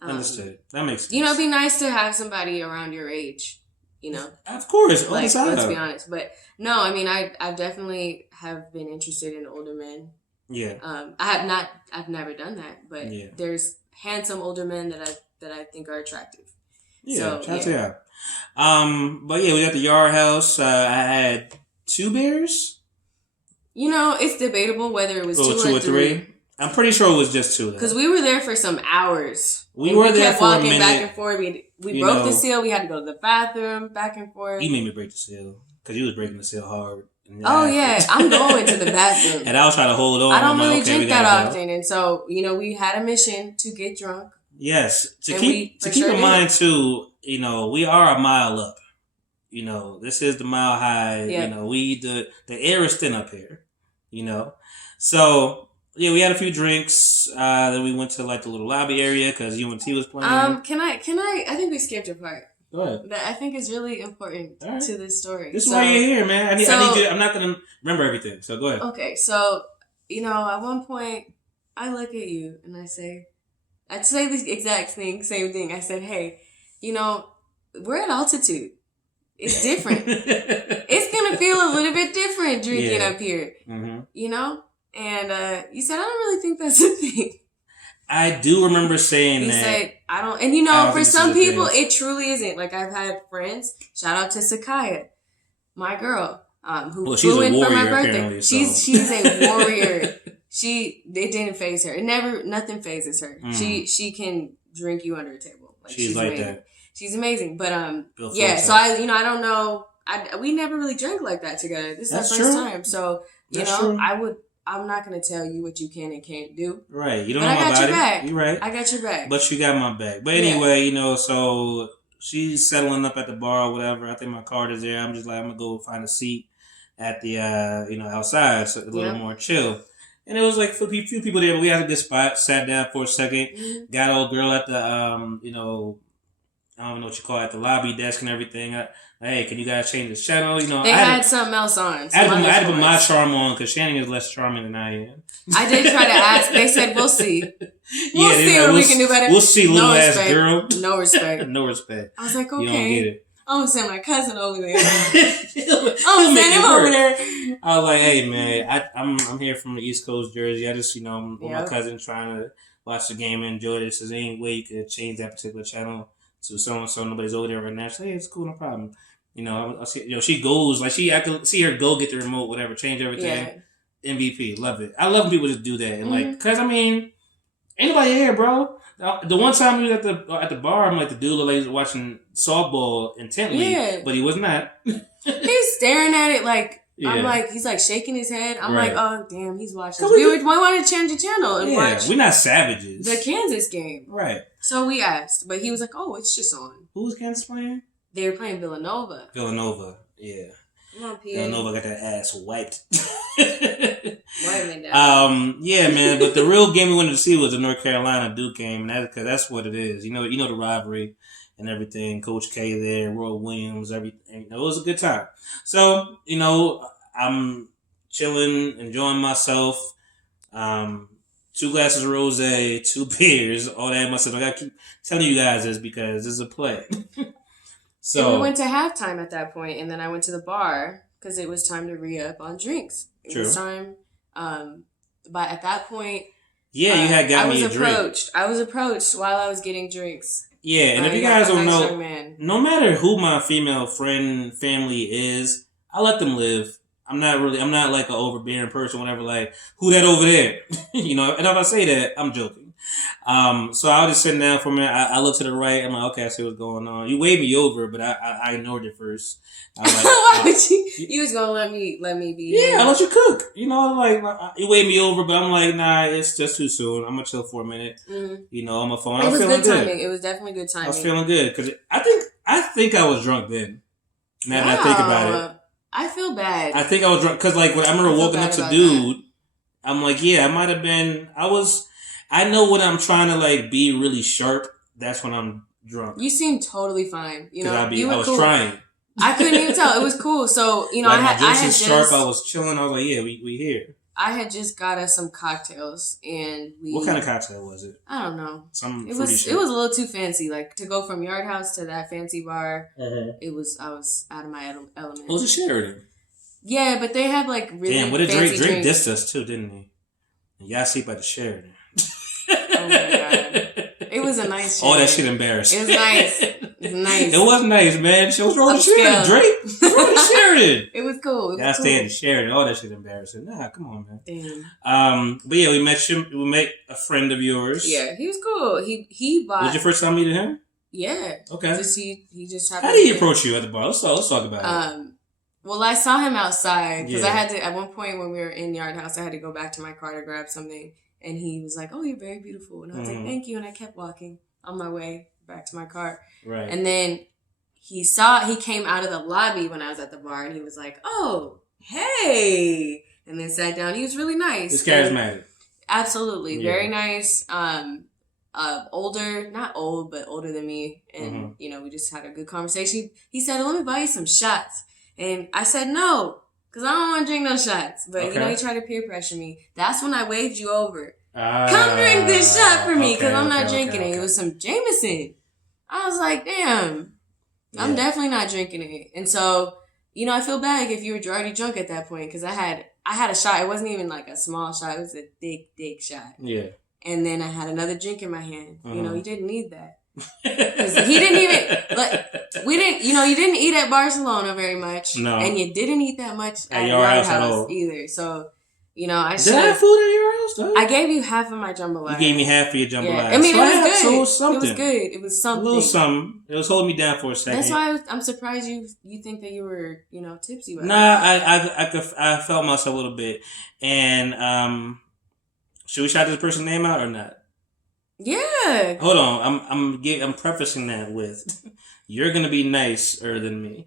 Understood. That makes sense. You know, it'd be nice to have somebody around your age. You know, of course. Let's be honest. But no, I mean, I definitely have been interested in older men. Yeah. I've never done that, but there's handsome older men that I think are attractive. Yeah, yeah. But yeah, we got the Yard House. I had 2 beers. You know, it's debatable whether it was 2 or 3. I'm pretty sure it was just 2. Because we were there for some hours. We kept walking back and forth. We broke the seal. We had to go to the bathroom back and forth. You made me break the seal because you was breaking the seal hard. Oh yeah, I'm going to the bathroom. And I was trying to hold on. I don't really drink that often, and so you know we had a mission to get drunk. Yes, to keep in mind too. You know, we are a mile up. You know, this is the Mile High. Yep. You know, the air is thin up here. You know, so. Yeah, we had a few drinks. Then we went to like the little lobby area because UNT was playing. Can I? I think we skipped a part. Go ahead. That I think is really important to this story. This is why you're here, man. I need you. I'm not gonna remember everything, so go ahead. Okay, so you know, at one point, I look at you and I'd say the exact same thing. I said, "Hey, you know, we're at altitude. It's different. It's gonna feel a little bit different drinking up here. Mm-hmm. You know." And you said, I don't really think that's a thing. I do remember saying that. You said, I don't. And you know, for some people, it truly isn't. Like, I've had friends, shout out to Sakaya, my girl, who flew in for my birthday. She's a warrior. It didn't faze her. Nothing phases her. She can drink you under a table. Like, she's like amazing. That. She's amazing. But, yeah, so I don't know. We never really drank like that together. This is our first time. So, you know, I'm not going to tell you what you can and can't do. Right. You don't know my body. Back. You're right. I got your back. But you got my back. But anyway, you know, so she's settling up at the bar or whatever. I think my card is there. I'm just like, I'm going to go find a seat at the, outside, so a little more chill. And it was like a few people there, but we had a good spot. Sat down for a second. Mm-hmm. Got an old girl at the, I don't know what you call it, at the lobby desk and everything. Hey, can you guys change the channel? You know, they had something else on. I had to put my charm on because Shannon is less charming than I am. I did try to ask. They said, we'll see. We'll see what we can do better. We'll see, little ass girl. No respect. No respect. I was like, okay. You don't get it. I'm going to send my cousin over there. I'm going to send him over there. I was like, hey, man, I'm here from the East Coast, Jersey. I just, I'm with my cousin trying to watch the game and enjoy this. Is there any way you could change that particular channel to so-and-so? Nobody's over there right now. She's like, hey, it's cool, no problem. You know, I see, she goes, like, I can see her go get the remote, whatever, change everything. Yeah. MVP, love it. I love when people just do that. And, like, because, I mean, ain't nobody here, bro. The one time we was at the bar, I'm like, the dude looked like he was watching softball intently, but he was not. He's staring at it like, I'm like, he's like shaking his head. I'm like, oh, damn, he's watching. We wanted to change the channel and watch. We're not savages. The Kansas game. Right. So we asked, but he was like, oh, it's just on. Who was Kansas playing? They were playing Villanova. Yeah. Come on, PA. Villanova got that ass wiped. Wiping down. Yeah, man. But the real game we wanted to see was the North Carolina Duke game, and that's what it is. You know the rivalry and everything. Coach K there, Roy Williams, everything. It was a good time. So I'm chilling, enjoying myself. 2 glasses of rosé, 2 beers, all that myself. I gotta keep telling you guys this because this is a play. So and we went to halftime at that point, and then I went to the bar because it was time to re-up on drinks. It was time. But at that point, you had got me a drink. I was approached while I was getting drinks. Yeah, and if you guys don't know, no matter who my female friend family is, I let them live. I'm not like an overbearing person, whatever. Like, who that over there? And if I say that, I'm joking. So I was just sitting down for a minute. I looked to the right. I'm like, okay, I see what's going on. You waved me over, but I ignored it first. I was like, why would you? You was gonna let me be. Yeah, I let you cook. You know, like you waved me over, but I'm like, nah, it's just too soon. I'm gonna chill for a minute. Mm-hmm. You know, on my phone. It was good timing. It was definitely good timing. I was feeling good because I think I was drunk then. Now that I think about it, I feel bad. I think I was drunk because, like, when I remember walking up to dude, I'm like, yeah, I might have been. I know when I'm trying to like be really sharp. That's when I'm drunk. You seem totally fine. You know, I was trying. I couldn't even tell. It was cool. So you know, like I had sharp. I was chilling. I was like, yeah, we here. I had just got us some cocktails, and What kind of cocktail was it? I don't know. It was a little too fancy. Like to go from Yard House to that fancy bar. I was out of my element. It was a Sheridan. Yeah, but they have like really damn. What did fancy Drake dissed us too, didn't he? Y'all sleep at the Sheridan. Oh my god. It was a nice Sheridan. Oh, that shit embarrassing. It was nice. It was nice. It was nice, man. She was rolling Sheridan. Drake. Rolling Sheridan. It was cool. Y'all stay at the Sheridan. Oh, that shit embarrassing. Nah, come on, man. Damn. But yeah, we met a friend of yours. Yeah, he was cool. He bought. Was your first time meeting him? Yeah. Okay. He just happened. How did he approach you at the bar? Let's talk about it. Well, I saw him outside because I had to. At one point when we were in Yard House, I had to go back to my car to grab something. And he was like, "Oh, you're very beautiful." And I was like, "Thank you." And I kept walking on my way back to my car. Right. And then he came out of the lobby when I was at the bar, and he was like, "Oh, hey!" And then sat down. He was really nice. He's charismatic. Absolutely, very nice. Older, not old, but older than me. And you know, we just had a good conversation. He said, "Let me buy you some shots," and I said no. Because I don't want to drink no shots. But, you know, he tried to peer pressure me. That's when I waved you over. Come drink this shot for me because I'm not drinking it. It was some Jameson. I was like, damn. Yeah. I'm definitely not drinking it. And so, you know, I feel bad if you were already drunk at that point because I had a shot. It wasn't even like a small shot. It was a thick shot. Yeah. And then I had another drink in my hand. You know, you didn't need that. Because he didn't even, like, you didn't eat at Barcelona very much. No. And you didn't eat that much at your house either. So, you know, Did I have food at your house, though? I gave you half of my jambalaya. You gave me half of your jambalaya. Yeah. I mean, it was good. So it was something. It was good. It was something. A little something. It was holding me down for a second. That's why I'm surprised you think that you were, you know, tipsy. Nah, I felt myself a little bit. And, should we shout this person's name out or not? Yeah. Hold on. I'm prefacing that with, you're gonna be nicer than me.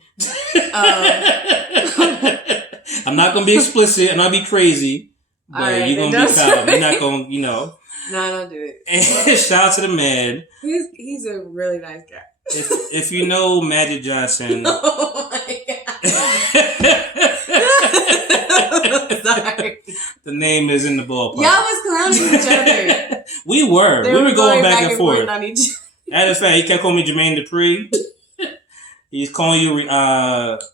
I'm not gonna be explicit and I'll be crazy, but you're gonna be foul. You're not gonna, you know. No, don't do it. And shout out to the man. He's a really nice guy. If you know Magic Johnson. Oh my god. Sorry. The name is in the ballpark. Y'all was clowning each other. We were going back and forth. On each As a fact, he kept calling me Jermaine Dupri. He's calling you.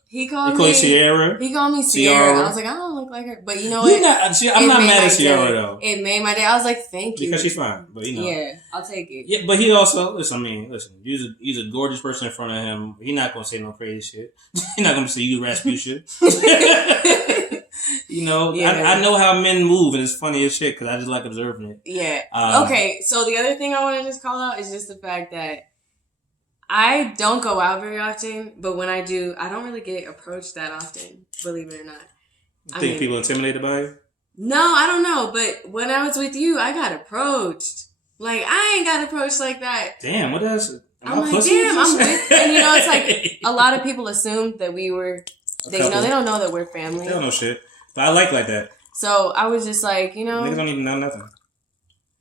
He called you Sierra. He called me Sierra. I was like, I don't look like her, but you know what? I'm not mad at Sierra though. It made my day. I was like, thank you, because she's fine. But you know, yeah, I'll take it. Yeah, but he also listen. He's a gorgeous person in front of him. He's not gonna say no crazy shit. He's not gonna say you Rasputia. You know, yeah. I know how men move, and it's funny as shit because I just like observing it. Yeah. Okay, so the other thing I want to just call out is just the fact that I don't go out very often, but when I do, I don't really get approached that often, believe it or not. You think people intimidated by you? No, I don't know, but when I was with you, I got approached. Like, I ain't got approached like that. Damn, what else? I'm like, damn, I'm with, and you know, it's like, a lot of people assumed that we were, they don't know that we're family. They don't know shit. But I like that. So I was just like, you know. Niggas don't even know nothing.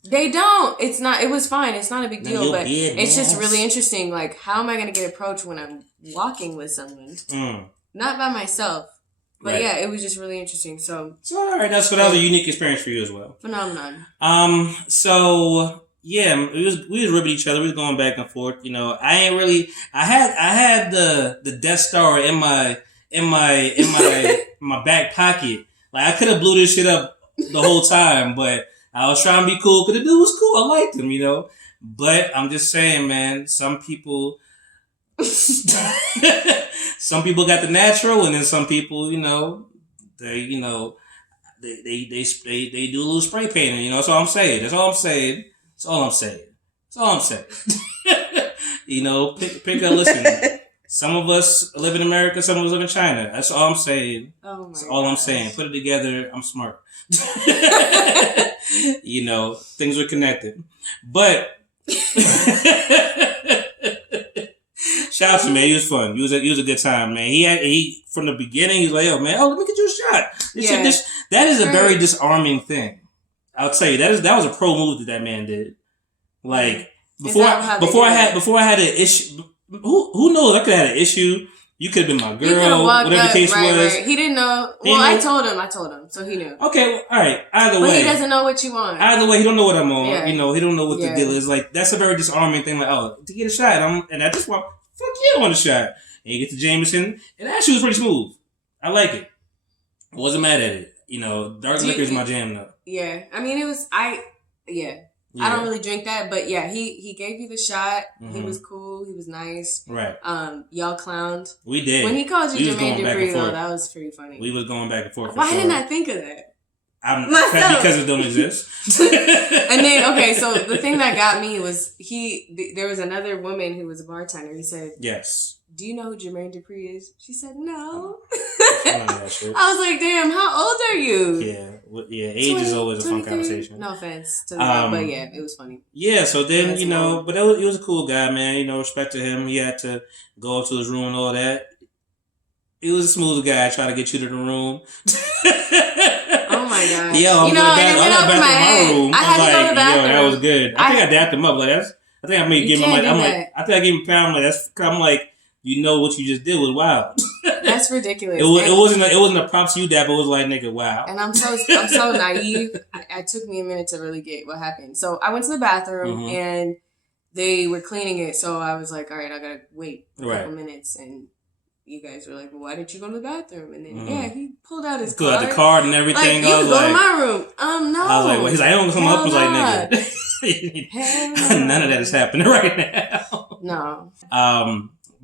They don't. It was fine. It's not a big deal, but it's just really interesting. Like, how am I going to get approached when I'm walking with someone? Not by myself. But yeah, it was just really interesting. So all right. That was a unique experience for you as well. Phenomenon. So yeah, we was ribbing each other. We was going back and forth. You know, I had the Death Star in my my back pocket. Like, I could have blew this shit up the whole time, but I was trying to be cool because the dude was cool. I liked him, you know. But I'm just saying, man, some people got the natural, and then some people, you know, they do a little spray painting, you know. That's all I'm saying. That's all I'm saying. You know, pick a listen. Some of us live in America, some of us live in China. That's all I'm saying. Oh my That's all I'm saying. Put it together, I'm smart. You know, things are connected. But shout out to man, he was fun. He was a good time, man. He from the beginning, he was like, yo, man, let me get you a shot. That is a very disarming thing. I'll tell you, that was a pro move that man did. Like before I had an issue. Who knows? I could have had an issue. You could have been my girl, whatever the case was. Right. He didn't know. I told him, so he knew. Okay, all right. Either way, but he doesn't know what you want. Either way, he don't know what I'm on. Yeah. You know, he don't know what the deal is. Like that's a very disarming thing. Like, oh, to get a shot, and I just want, fuck yeah, I want a shot. And you get to Jameson, and that shit was pretty smooth. I like it. I wasn't mad at it. You know, dark liquor is my jam though. Yeah, I mean, I don't really drink that, but yeah, he gave you the shot. Mm-hmm. He was cool. He was nice. Right. Y'all clowned. We did. When he called you Jermaine Dupri, though, that was pretty funny. We was going back and forth. Why didn't I think of that? Because it don't exist. And then, okay, so the thing that got me was there was another woman who was a bartender. He said, yes. Do you know who Jermaine Dupri is? She said, no. I was like, damn, how old are you? Yeah, age is always a fun conversation. No offense to that, but yeah, it was funny. Yeah, so then, you know, but he was a cool guy, man. You know, respect to him. He had to go up to his room and all that. He was a smooth guy, trying to get you to the room. Oh my God. Yo, I went back to my room. I was like, yo, that was good. I think I dapped him up. Like, I think I may give him I think I gave him a pound. Like, I'm like, you know what you just did was wild. That's ridiculous. It wasn't a prompt to you dap. It was like, nigga, wow. And I'm so naive. It took me a minute to really get what happened. So I went to the bathroom and they were cleaning it. So I was like, all right, I gotta wait a couple minutes. And you guys were like, well, why didn't you go to the bathroom? And then he pulled out his card. The card and everything. Like, you go to my room. No. I was like, well, he's like, I don't come up. I was like, nigga, none of that is happening right now. No.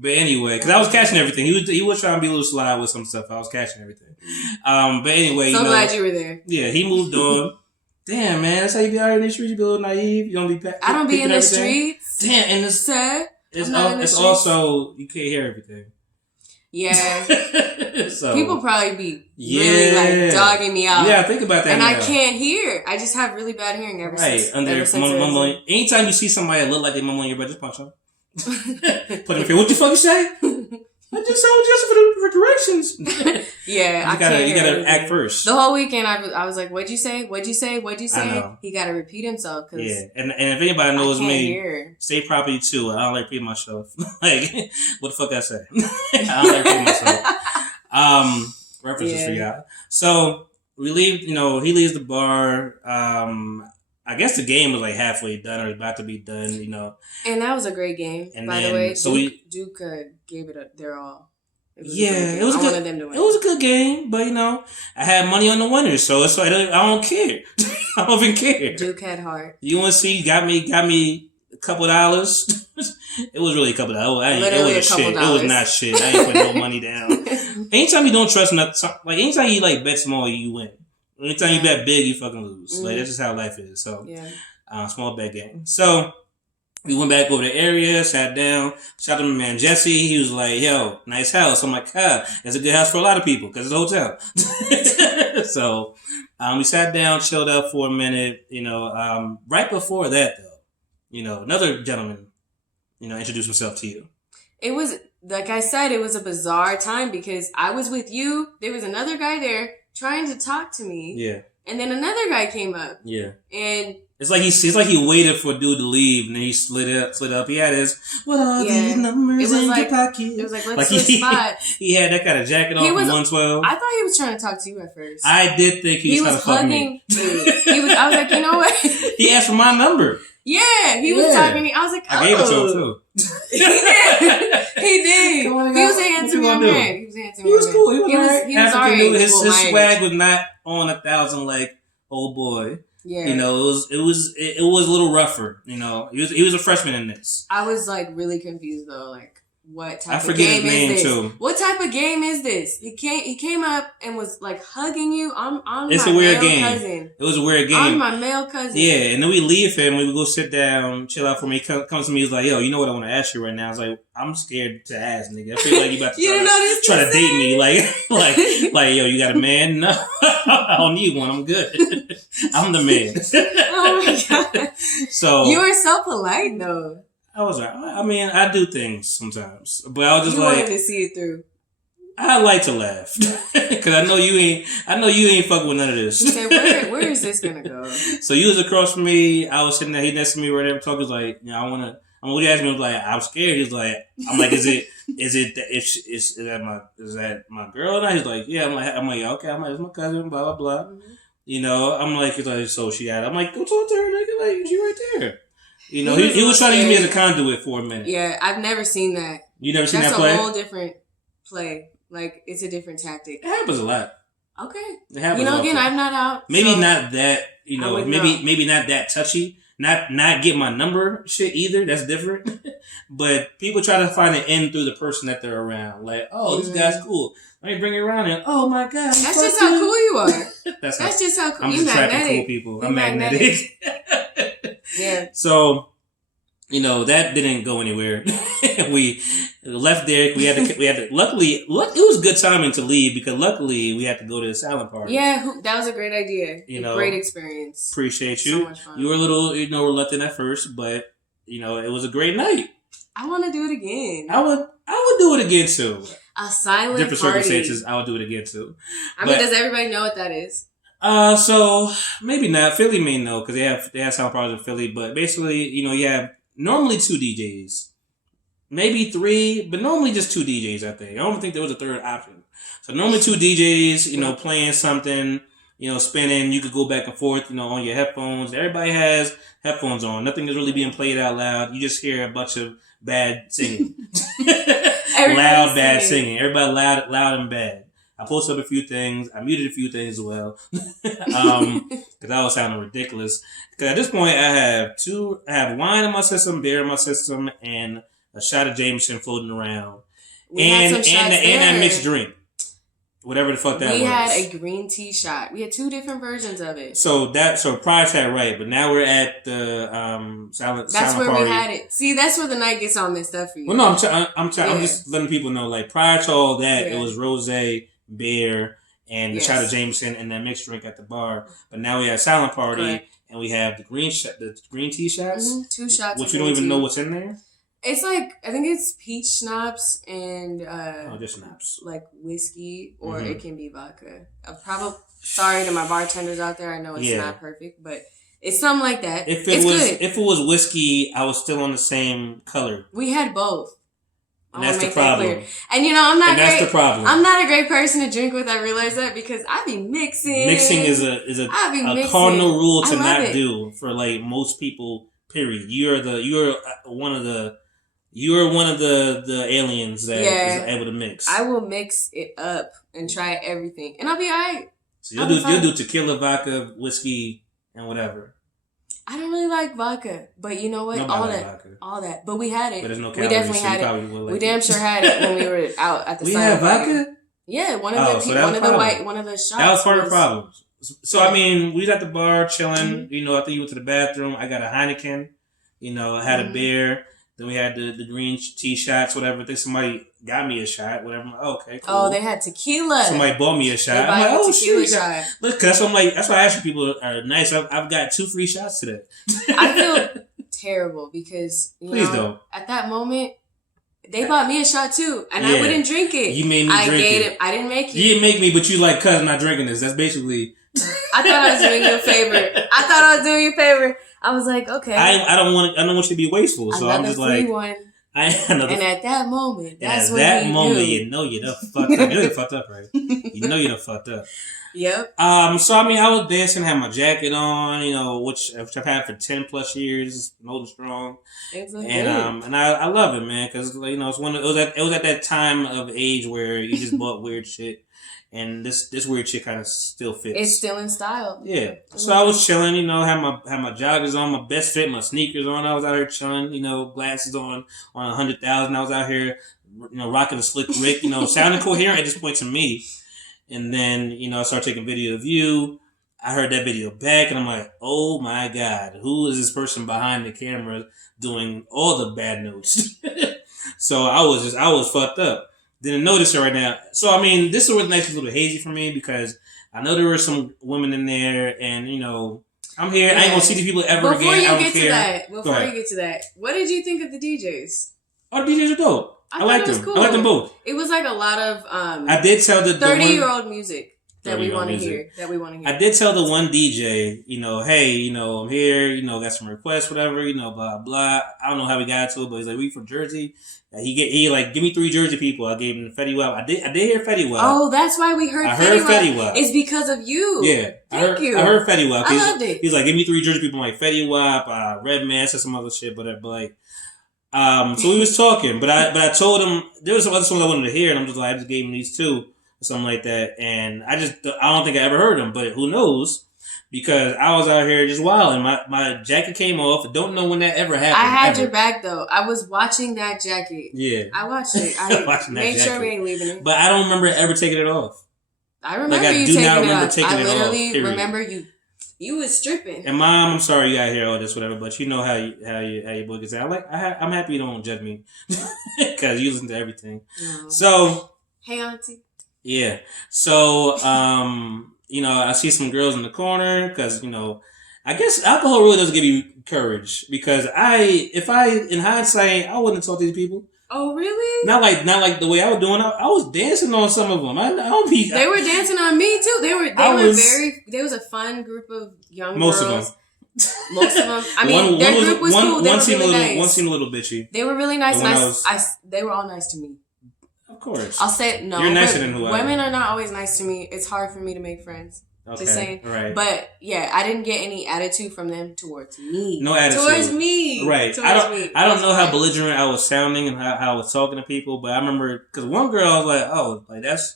But anyway, because I was catching everything. He was trying to be a little sly with some stuff. I was catching everything. But anyway, so glad you were there. Yeah, he moved on. Damn, man, that's how you be out in the streets. You be a little naive. You don't be. I don't be in the streets. Damn, and it's also you can't hear everything. Yeah. So people probably be really like dogging me out. Yeah, think about that. And now. I can't hear. I just have really bad hearing ever since. Mumbling. Anytime you see somebody that look like they mumbling your butt, just punch them. Put him in. What the fuck you say? I just told you for directions. Yeah, you gotta act first. The whole weekend, I was like, "What'd you say? What'd you say? What'd you say?" He got to repeat himself. Cause and if anybody knows me, say properly too. I don't like repeating myself. Like, what the fuck I say? I don't like repeating myself. References for y'all. So we leave. You know, he leaves the bar. I guess the game was like halfway done or about to be done, you know. And that was a great game, by the way. So Duke gave it their all. It was good. Them to win. It was a good game, but you know, I had money on the winners, so it's like I don't care. I don't even care. Duke had heart. UNC got me a couple dollars. It was really a couple dollars. Literally a couple dollars. It was not shit. I ain't putting no money down. Anytime you don't trust nothing, like anytime you like bet small, you win. Anytime you bet big, you fucking lose. Mm-hmm. Like that's just how life is. So, small bet game. So we went back over the area, sat down, shout out to my man Jesse. He was like, "Yo, nice house." I'm like, it's a good house for a lot of people because it's a hotel. So we sat down, chilled out for a minute. You know, right before that though, you know, another gentleman, you know, introduced himself to you. It was like I said, it was a bizarre time because I was with you. There was another guy there trying to talk to me. Yeah. And then another guy came up. Yeah. And it's like he waited for a dude to leave and then he slid up. He had his what are these numbers in your pocket? It was like let's switch spots. He had that kind of jacket on from 112. I thought he was trying to talk to you at first. I did think he was trying to fuck me. I was like, you know what? He asked for my number. Yeah, he was talking to me. I was like, I gave it to him too. He did. He was a handsome young man. He was cool. He was alright. He was alright. His swag was not on 1,000 like old boy. Yeah. You know, it was a little rougher. You know, he was a freshman in this. I was like really confused though. Like, what type of game is this? Too. What type of game is this? He came up and was like hugging you. It's my a weird male game. Cousin. It was a weird game. I'm my male cousin. Yeah, and then we leave him. We would go sit down, chill out for me. He comes to me. He's like, "Yo, you know what I want to ask you right now?" I was like, "I'm scared to ask, nigga. I feel like you about to try to date me. Like, yo, you got a man? No, I don't need one. I'm good. I'm the man." Oh my god! So you were so polite though. I was like, I mean, I do things sometimes, but I was just you wanted to see it through. I like to laugh because I know you ain't fucking with none of this. He said, "Where is this gonna go?" So you was across from me. I was sitting there. He next to me right there talking. He was like, "Yeah, I want to." When he asked me, I was like, "I'm scared." He's like, "I'm like, is that my girl?" And he's like, "Yeah." I'm like, "Okay." I'm like, "It's my cousin." Blah blah blah. Mm-hmm. You know, I'm like, he's like, "So she got it." I'm like, "Go talk to her, nigga. Like, she right there." You know, he was trying to use me as a conduit for a minute. Yeah, I've never seen that. You never seen that play? That's a whole different play. Like, it's a different tactic. It happens a lot. Okay. It happens. You know, again, I'm not out. Maybe not that. You know, maybe not that touchy. Not get my number shit either. That's different. But people try to find an end through the person that they're around. Like, oh, this guy's cool. Let me bring it around and oh my god. That's just how cool you are. That's just how cool. I'm just attracting cool people. I'm magnetic. Yeah. So, you know, that didn't go anywhere. We left there. We had to. Luckily, it was good timing to leave because luckily we had to go to the silent party. Yeah, that was a great idea. Great experience. Appreciate you. So much fun. You were a little, reluctant at first, but it was a great night. I want to do it again. I would do it again too. A silent different party. Circumstances, I would do it again too. I mean, does everybody know what that is? So maybe not. Philly may know because they have silent parties in Philly, but basically, you have normally 2 DJs, maybe 3, but normally just 2 DJs. I think. I don't think there was a third option. So normally 2 DJs, playing something, spinning. You could go back and forth, on your headphones. Everybody has headphones on. Nothing is really being played out loud. You just hear a bunch of bad singing, loud bad singing. Everybody loud and bad. I posted up a few things. I muted a few things as well. Because I was sounding ridiculous. Because at this point, I have wine in my system, beer in my system, and a shot of Jameson floating around. And that mixed drink. Whatever the fuck that was. We had a green tea shot. We had 2 different versions of it. So prior to that, right. But now we're at the silent That's where party. we had it. See, that's where the night gets all messed up for you. Well, no, I'm just letting people know, like, prior to all that, it was rosé, beer, and the shot of Jameson and that mixed drink at the bar. But now we have silent party, and we have the green tea shots. Mm-hmm. 2 shots. Which you don't even know what's in there. It's like, I think it's peach schnapps and just schnapps, like whiskey, or it can be vodka. Sorry to my bartenders out there. I know it's not perfect, but it's something like that. If it was whiskey, I was still on the same color. We had both. And that's the problem. And I'm not. That's the problem. I'm not a great person to drink with. I realize that because I be mixing. Mixing is a cardinal rule to not do for like most people. Period. You're one of the aliens that is able to mix. I will mix it up and try everything, and I'll be alright. So you'll do tequila, vodka, whiskey, and whatever. I don't really like vodka, but you know what? All that. But we had it. But there's no calories, we definitely had it. We damn sure had it when we were out at the. We had vodka. Yeah, one of the shots. That was part of the problem. So I mean, we was at the bar chilling. Mm-hmm. After you went to the bathroom, I got a Heineken. I had a beer. Then we had the green tea shots, whatever. I think somebody got me a shot, whatever. I'm like, okay, cool. Oh, they had tequila. Somebody bought me a shot. I'm like, oh, shit. Look, that's why I ask people are nice. I've got 2 free shots today. I feel terrible because, Please don't. At that moment, they bought me a shot too, and I wouldn't drink it. You made me drink it. I didn't make it. You didn't make me, but you like, cuz I'm not drinking this. That's basically... I thought I was doing you a favor. I was like, okay. I don't want you to be wasteful, so I'm just like, one. And at that moment, that's when you know you done fucked up. You done fucked up, right? You know you done fucked up. Yep. So I mean, I was dancing, had my jacket on, which I've had for 10+ years, Motor Strong, and I love it, man, because it's it was at that time of age where you just bought weird shit. And this weird shit kind of still fits. It's still in style. Yeah. So I was chilling, had my joggers on, my best fit, my sneakers on. I was out here chilling, glasses on 100,000. I was out here rocking a slick Rick, sounding coherent at this point to me. And then, I started taking video of you. I heard that video back, and I'm like, oh my God, who is this person behind the camera doing all the bad notes? So I was fucked up. Didn't notice it right now. So, I mean, this is where the night's a little hazy for me because I know there were some women in there, and, I'm here. I ain't going to see these people ever again. Before you get to that, what did you think of the DJs? Oh, the DJs are dope. I like them. Cool. I like them both. It was like a lot of I did tell the 30-year-old music. That we want to hear. I did tell the one DJ, hey, I'm here, got some requests, whatever, blah, blah. I don't know how we got to it, but he's like, we from Jersey. He like, give me 3 Jersey people. I gave him Fetty Wap. I did hear Fetty Wap. Oh, that's why we heard Fetty Wap. It's because of you. Yeah. Thank you. I heard Fetty Wap. I loved it. He's like, give me 3 Jersey people. I'm like, Fetty Wap, Redman, said some other shit, but like, so we was talking, but I told him, there was some other songs I wanted to hear, and I'm just like, I just gave him these 2. Or something like that, and I don't think I ever heard them, but who knows? Because I was out here just wilding. My jacket came off. Don't know when that ever happened. I had your back though. I was watching that jacket. Yeah, I watched it. I made sure we ain't leaving it. But I don't remember ever taking it off. I remember you taking it off. I literally remember you was stripping. And Mom, I'm sorry you got to hear all this, whatever. But you know how your boy gets out. I'm happy you don't judge me because you listen to everything. No. So hey, Auntie. Yeah. So, I see some girls in the corner because, I guess alcohol really does give you courage because in hindsight, I wouldn't talk to these people. Oh, really? Not like the way I was doing. I was dancing on some of them. They were dancing on me too. There was a fun group of young girls. Most of them. I mean, their group was cool. They were really nice. One seemed a little bitchy. They were really nice. They were all nice to me. Of course. I'll say no. You're nicer than whoever. Women are not always nice to me. It's hard for me to make friends. Okay. Just saying. Right. But yeah, I didn't get any attitude from them towards me. No attitude. Towards me. Right. I don't know how belligerent I was sounding and how I was talking to people, but I remember because one girl I was like, oh, like that's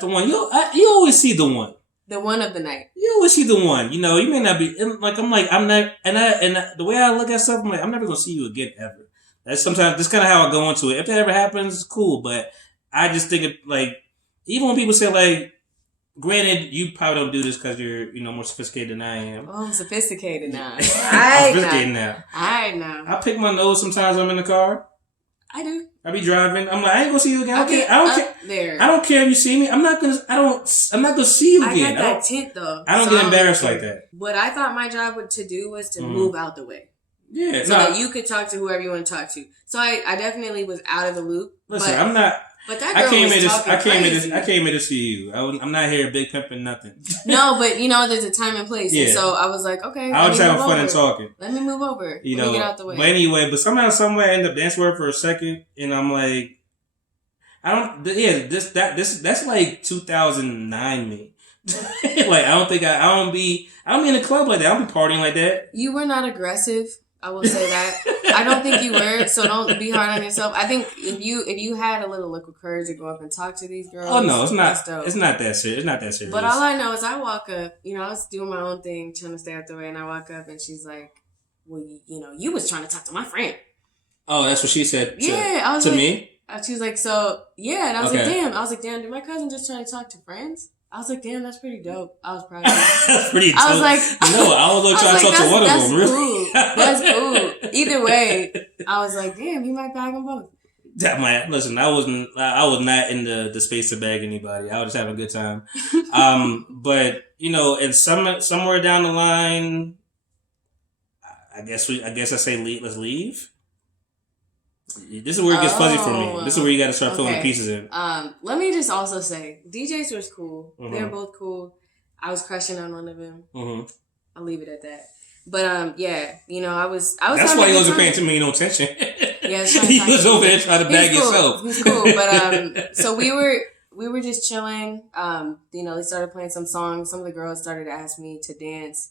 the one. You always see the one. The one of the night. You always see the one. You may not be I'm not, and the way I look at stuff, I'm like, I'm never gonna see you again ever. That's kind of how I go into it. If that ever happens, it's cool, but I just think it even when people say granted, you probably don't do this because you're more sophisticated than I am. Oh, I'm sophisticated now. I'm sophisticated now. I know. I pick my nose sometimes when I'm in the car. I do. I be driving. I'm like, I ain't gonna see you again. I don't care if you see me. I'm not gonna see you again. I got that tint though. I don't get embarrassed like that. What I thought my job to do was to move out the way. Yeah. So that you could talk to whoever you want to talk to. So I definitely was out of the loop. Listen, I'm not. But that girl I came here to see you. I'm not here big pimping nothing. No, but there's a time and place. Yeah. And so I was like, okay. I was having fun and talking. Let me move over. Let me get out the way. But anyway, somehow, somewhere, I end up dancing with her for a second, and I'm like, that's like 2009 me. Like I don't be in a club like that. I don't be partying like that. You were not aggressive. I will say that. I don't think you were, so don't be hard on yourself. I think if you had a little liquid courage to go up and talk to these girls. Oh no, it's not that serious. It's not that serious. But all I know is I walk up, I was doing my own thing, trying to stay out the way, and I walk up and she's like, well, you was trying to talk to my friend. Oh, that's what she said to me? She was like, so, yeah, and I was like, damn, did my cousin just try to talk to friends? I was like, damn, that's pretty dope. I was proud of that. That's pretty dope. I was like, no, I was trying to talk to one of them. Really? Cool. That's cool. Either way, I was like, damn, he might bag them both. Listen, I was not in the space to bag anybody. I was just having a good time. But and somewhere down the line, I guess I say let's leave. This is where it gets fuzzy for me. This is where you got to start filling the pieces in. Let me just also say, DJs was cool. Mm-hmm. They're both cool. I was crushing on one of them. Mm-hmm. I'll leave it at that. But yeah, I was. That's why he wasn't paying too many no attention. Yeah, he was over there trying to bag yourself. He's cool, but so we were just chilling. They started playing some songs. Some of the girls started to ask me to dance.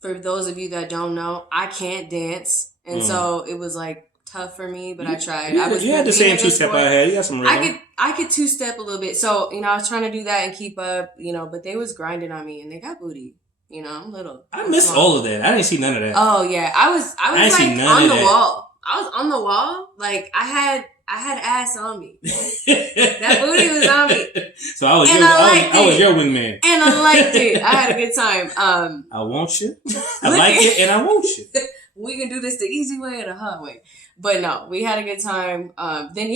For those of you that don't know, I can't dance, and so it was like tough for me, but I tried. You had the same two-step I had. You got some rhythm. I could two-step a little bit. So, I was trying to do that and keep up, but they was grinding on me and they got booty. I'm little. I missed all of that. I didn't see none of that. Oh, yeah. I was like on the wall. I was on the wall. Like, I had I had ass on me. That booty was on me. So I was your wingman. And I liked it. I had a good time. I want you. I like it and I want you. We can do this the easy way or the hard way. But no, we had a good time. Then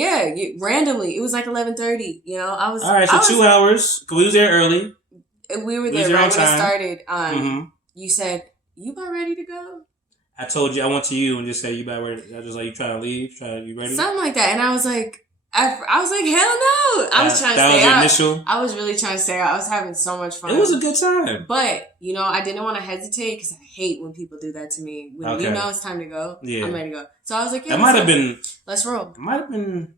randomly, it was like 11:30. You know, I was... All right, so 2 hours. Because we was there early. We were there right when it started. You said, you about ready to go? I told you, I went to you and just said, you about ready? I was just like, you trying to leave? You ready? Something like that. And I was like, hell no. I was trying to stay out. That was your initial? I was really trying to stay out. I was having so much fun. It was a good time. But, you know, I didn't want to hesitate because I hate when people do that to me. When you know it's time to go, I'm ready to go. So I was like, that might have been... Let's roll. It might have been...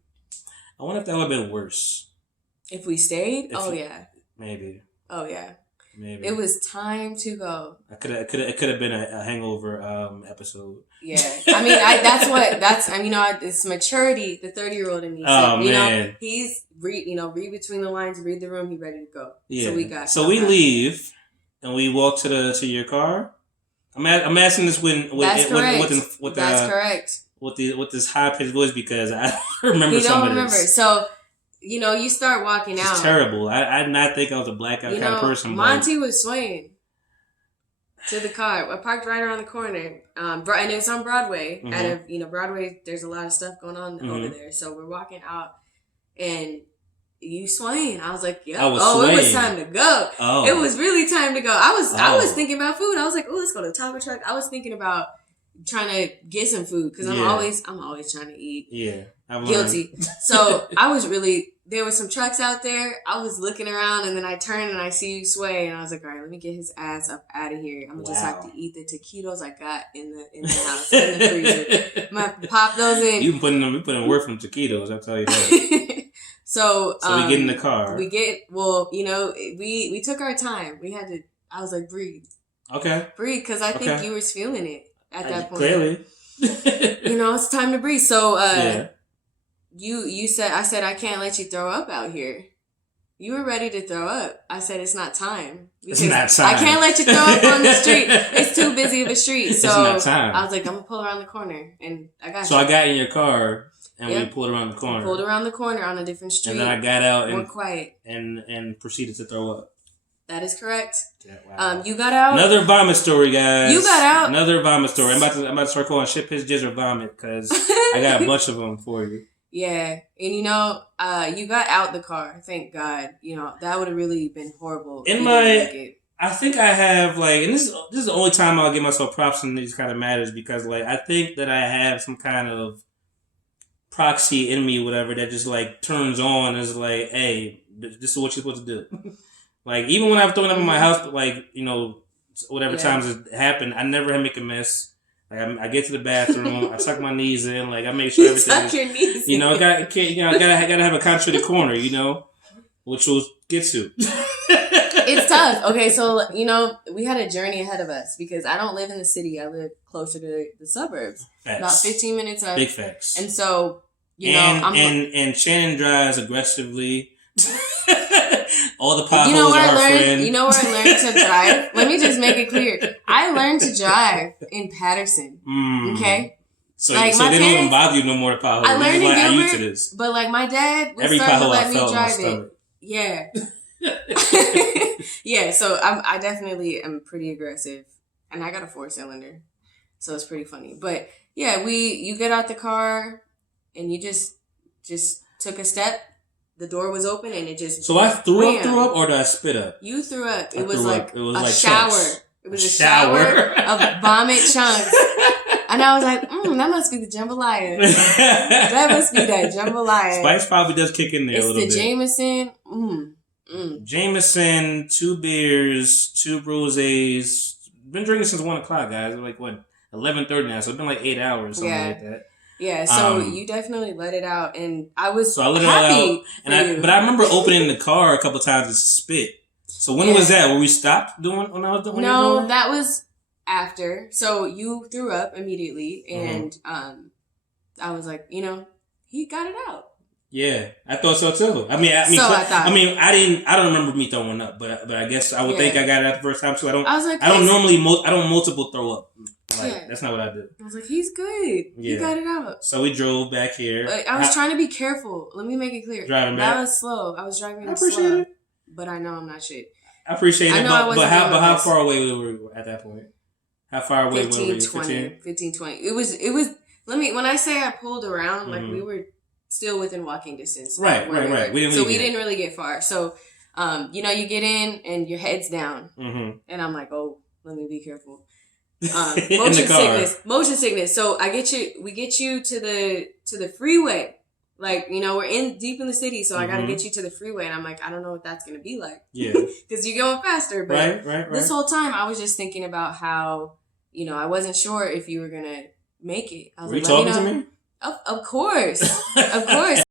I wonder if that would have been worse. If we stayed? Yeah. Maybe. Oh, yeah. Maybe. It was time to go. It could have been a hangover episode. Yeah. I mean, it's maturity, the 30-year-old in me. Oh, so, man. Know, he's read between the lines, read the room, he's ready to go. Yeah. So we leave and we walk to your car. I'm asking this That's correct. With this high pitched voice because I remember some of this. You don't remember. So you start walking out. It's terrible. I did not think I was a blackout kind of person. Monty was swaying to the car. I parked right around the corner. And it's on Broadway. Broadway, there's a lot of stuff going on over there. So we're walking out and you swaying. I was like, yeah. It was time to go. Oh. It was really time to go. I was thinking about food. I was like, oh, let's go to the taco truck. I was thinking about trying to get some food because I'm always trying to eat. Yeah. Guilty. So there was some trucks out there. I was looking around and then I turned and I see you sway and I was like, all right, let me get his ass up out of here. I'm gonna just have to eat the taquitos I got in the house, in the freezer. I'm gonna have to pop those in. You put in work from taquitos, I'll tell you that. So we get in the car. We took our time. I was like, breathe. Okay. Breathe, because I think you was feeling it at that point. Clearly. It's time to breathe. So, I said, I can't let you throw up out here. You were ready to throw up. I said, it's not time. It's not time. I can't let you throw up on the street. It's too busy of a street. So it's not time. I was like, I'm going to pull around the corner. And I got So I got in your car and we pulled around the corner. Pulled around the corner on a different street. And then I got out more quiet. And proceeded to throw up. That is correct. Yeah, wow. You got out. Another vomit story, guys. You got out. Another vomit story. I'm about to start calling shit, piss, jizz, or vomit because I got a bunch of them for you. Yeah. And you got out the car. Thank God. That would have really been horrible. I think I have and this is the only time I'll give myself props in these kind of matters because I think that I have some kind of proxy in me, whatever, that just turns on and is like, hey, this is what you're supposed to do. Even when I've thrown up in my house, whatever times it happened, I never make a mess. I get to the bathroom, I tuck my knees in, I make sure everything. Tuck your knees in. I gotta have a concentrated corner, which we'll get to. It's tough. Okay, so we had a journey ahead of us because I don't live in the city. I live closer to the suburbs, facts. About 15 minutes up. Big facts. And so and Shannon drives aggressively. All the potholes are her friend. You know where I learned to drive? Let me just make it clear. I learned to drive in Patterson. Okay? So they don't even bother you no more, the potholes. I learned in Gilbert, used to this. But my dad was every starting to pothole let I me felt drive it. Yeah. Yeah, so I definitely am pretty aggressive. And I got a 4-cylinder. So it's pretty funny. But yeah, you get out the car and you just took a step. The door was open and it just... So I threw up, or did I spit up? You threw up. It was like a shower. Chunks. It was a shower of vomit chunks. And I was like, that must be the jambalaya. That must be that jambalaya. Spice probably does kick in there a little bit. It's the Jameson. Jameson, 2 beers, 2 rosés. Been drinking since 1 o'clock, guys. 11:30 now, so it's been 8 hours, something like that. Yeah, so you definitely let it out, and I was happy but I remember opening the car a couple of times to spit. So when was that? Were we stopped doing when I was doing? No, that was after. So you threw up immediately, and I was like, he got it out. Yeah, I thought so too. I don't remember me throwing up, but I guess I would think I got it out the first time. So I don't multiple throw up. Like, that's not what I do. I was like, he's good. Yeah. He got it out. So we drove back here. I was trying to be careful. Let me make it clear. Driving back? That was slow. I was driving slow. I appreciate it. But I know I'm not shit. I appreciate it. But how far away were we at that point? How far away were we? 15, 20. It was, when I say I pulled around, like we were still within walking distance. Right. We didn't really get far. So, you get in and your head's down. Mm-hmm. And I'm like, oh, let me be careful. Motion sickness. So we get you to the freeway. Like, we're deep in the city, so I got to get you to the freeway. And I'm like, I don't know what that's going to be like. Yeah. Because you're going faster. But this whole time, I was just thinking about how, I wasn't sure if you were going to make it. I was were you talking to me? Of course. Of course.